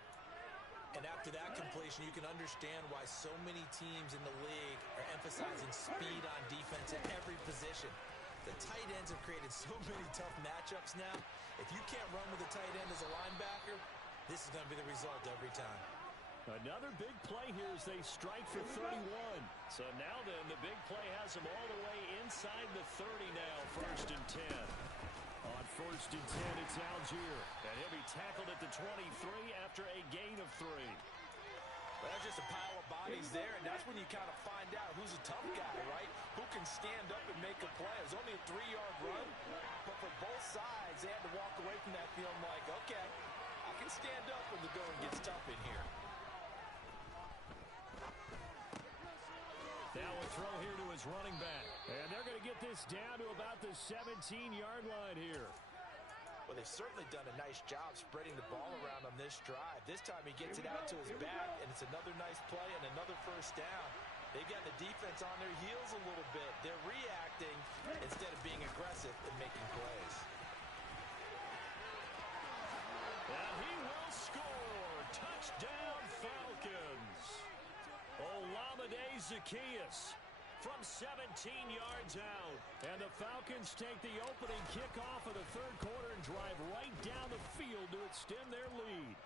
And after that completion, you can understand why so many teams in the league are emphasizing speed on defense at every position. The tight ends have created so many tough matchups now. If you can't run with a tight end as a linebacker, this is going to be the result every time. Another big play here as they strike for 31. So now then, the big play has them all the way inside the 30 now, 1st and 10. On 1st and 10, it's Algier. And he'll be tackled at the 23 after a gain of 3. Well, that's just a pile of bodies there, and that's when you kind of find out who's a tough guy, right? Who can stand up and make a play. It was only a 3-yard run, but for both sides, they had to walk away from that feeling like, okay, I can stand up when the going gets tough in here. Now a throw here to his running back. And they're going to get this down to about the 17-yard line here. Well, they've certainly done a nice job spreading the ball around on this drive. This time he gets it out to his back, and it's another nice play and another 1st down. They've got the defense on their heels a little bit. They're reacting instead of being aggressive and making plays. And he will score. Touchdown, Falcons. Olamide Zaccheaus from 17 yards out. And the Falcons take the opening kickoff of the third quarter and drive right down the field to extend their lead.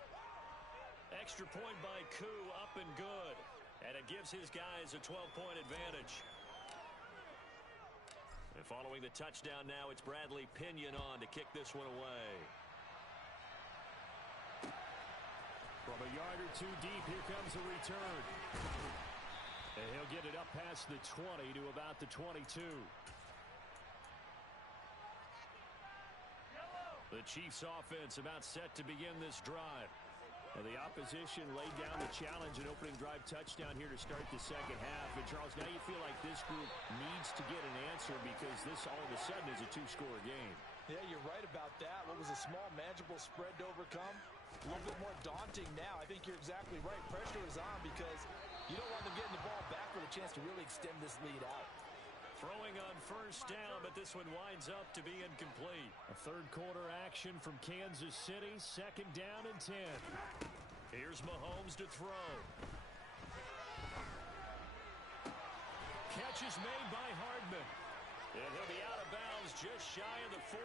Extra point by Koo, up and good. And it gives his guys a 12-point advantage. And following the touchdown now, it's Bradley Pinion on to kick this one away. From a yard or two deep, here comes a return. And he'll get it up past the 20 to about the 22. The Chiefs offense about set to begin this drive. Well, the opposition laid down the challenge, an opening drive touchdown here to start the second half. And, Charles, now you feel like this group needs to get an answer because this all of a sudden is a two-score game. Yeah, you're right about that. What was a small, manageable spread to overcome? A little bit more daunting now. I think you're exactly right. Pressure is on because you don't want them getting the ball back with a chance to really extend this lead out. Throwing on first down, but this one winds up to be incomplete. A third quarter action from Kansas City, second down and 10. Here's Mahomes to throw. Catch is made by Hardman. And he'll be out of bounds just shy of the 40.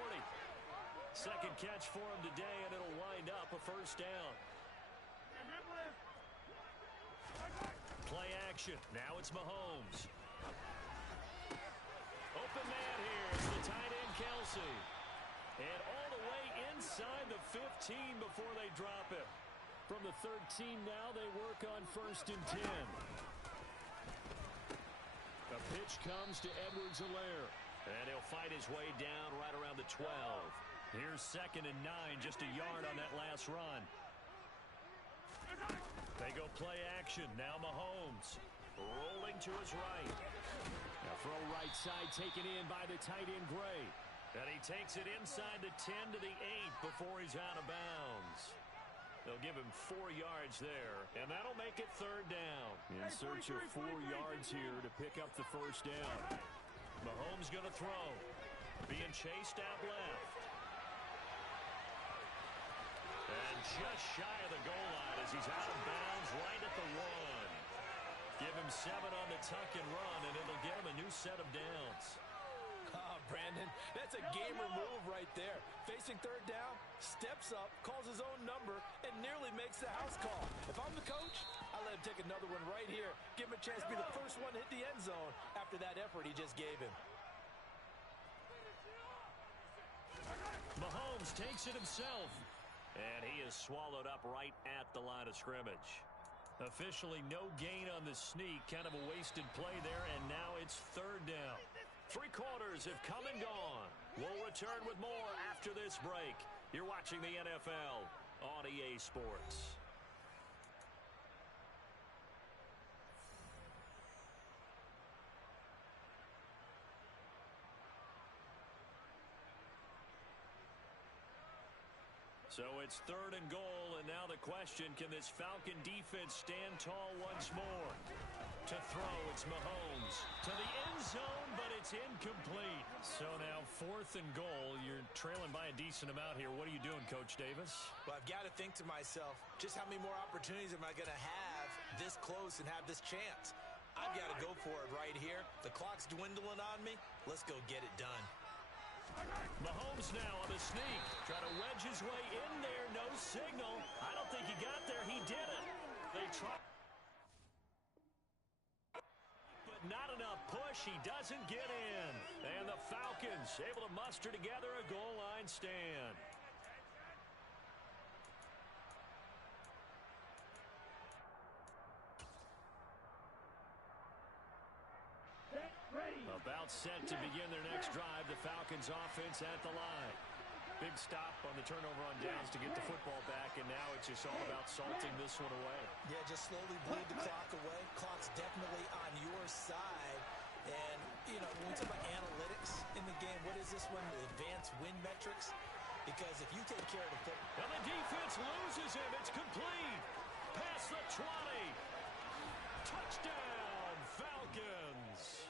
Second catch for him today, and it'll wind up a first down. Play action. Now it's Mahomes. Open man here. It's the tight end, Kelsey. And all the way inside the 15 before they drop it. From the 13 now, they work on first and 10. A pitch comes to Edwards-Helaire. And he'll fight his way down right around the 12. Here's second and 9, just a yard on that last run. They go play action. Now Mahomes rolling to his right. Now throw right side taken in by the tight end Gray. And he takes it inside the 10 to the 8 before he's out of bounds. They'll give him 4 yards there, and that'll make it third down. In search of 4 yards here to pick up the first down. Mahomes going to throw. Being chased out left. And just shy of the goal line as he's out of bounds right at the 1. Give him 7 on the tuck and run, and it'll get him a new set of downs. Oh, Brandon, that's a gamer move right there. Facing third down, steps up, calls his own number, and nearly makes the house call. If I'm the coach, I let him take another one right here. Give him a chance to be the first one to hit the end zone after that effort he just gave him. Mahomes takes it himself. And he is swallowed up right at the line of scrimmage. Officially no gain on the sneak. Kind of a wasted play there, and now it's third down. 3 quarters have come and gone. We'll return with more after this break. You're watching the NFL on EA Sports. So it's third and goal, and now the question, can this Falcon defense stand tall once more? To throw, it's Mahomes. To the end zone, but it's incomplete. So now 4th and goal. You're trailing by a decent amount here. What are you doing, Coach Davis? Well, I've got to think to myself, just how many more opportunities am I going to have this close and have this chance? I've got to go for it right here. The clock's dwindling on me. Let's go get it done. Mahomes now on the sneak. Trying to wedge his way in there. No signal. I don't think he got there. He did it. They try. But not enough push. He doesn't get in. And the Falcons able to muster together a goal line stand. About set to begin their next drive. The Falcons offense at the line. Big stop on the turnover on downs to get the football back, and now it's just all about salting this one away. Yeah, just slowly bleed the clock away. Clock's definitely on your side. And, you know, when we talk about analytics in the game, what is this one? The advanced win metrics? Because if you take care of the football. And the defense loses him. It's complete. Past the 20. Touchdown, Falcons.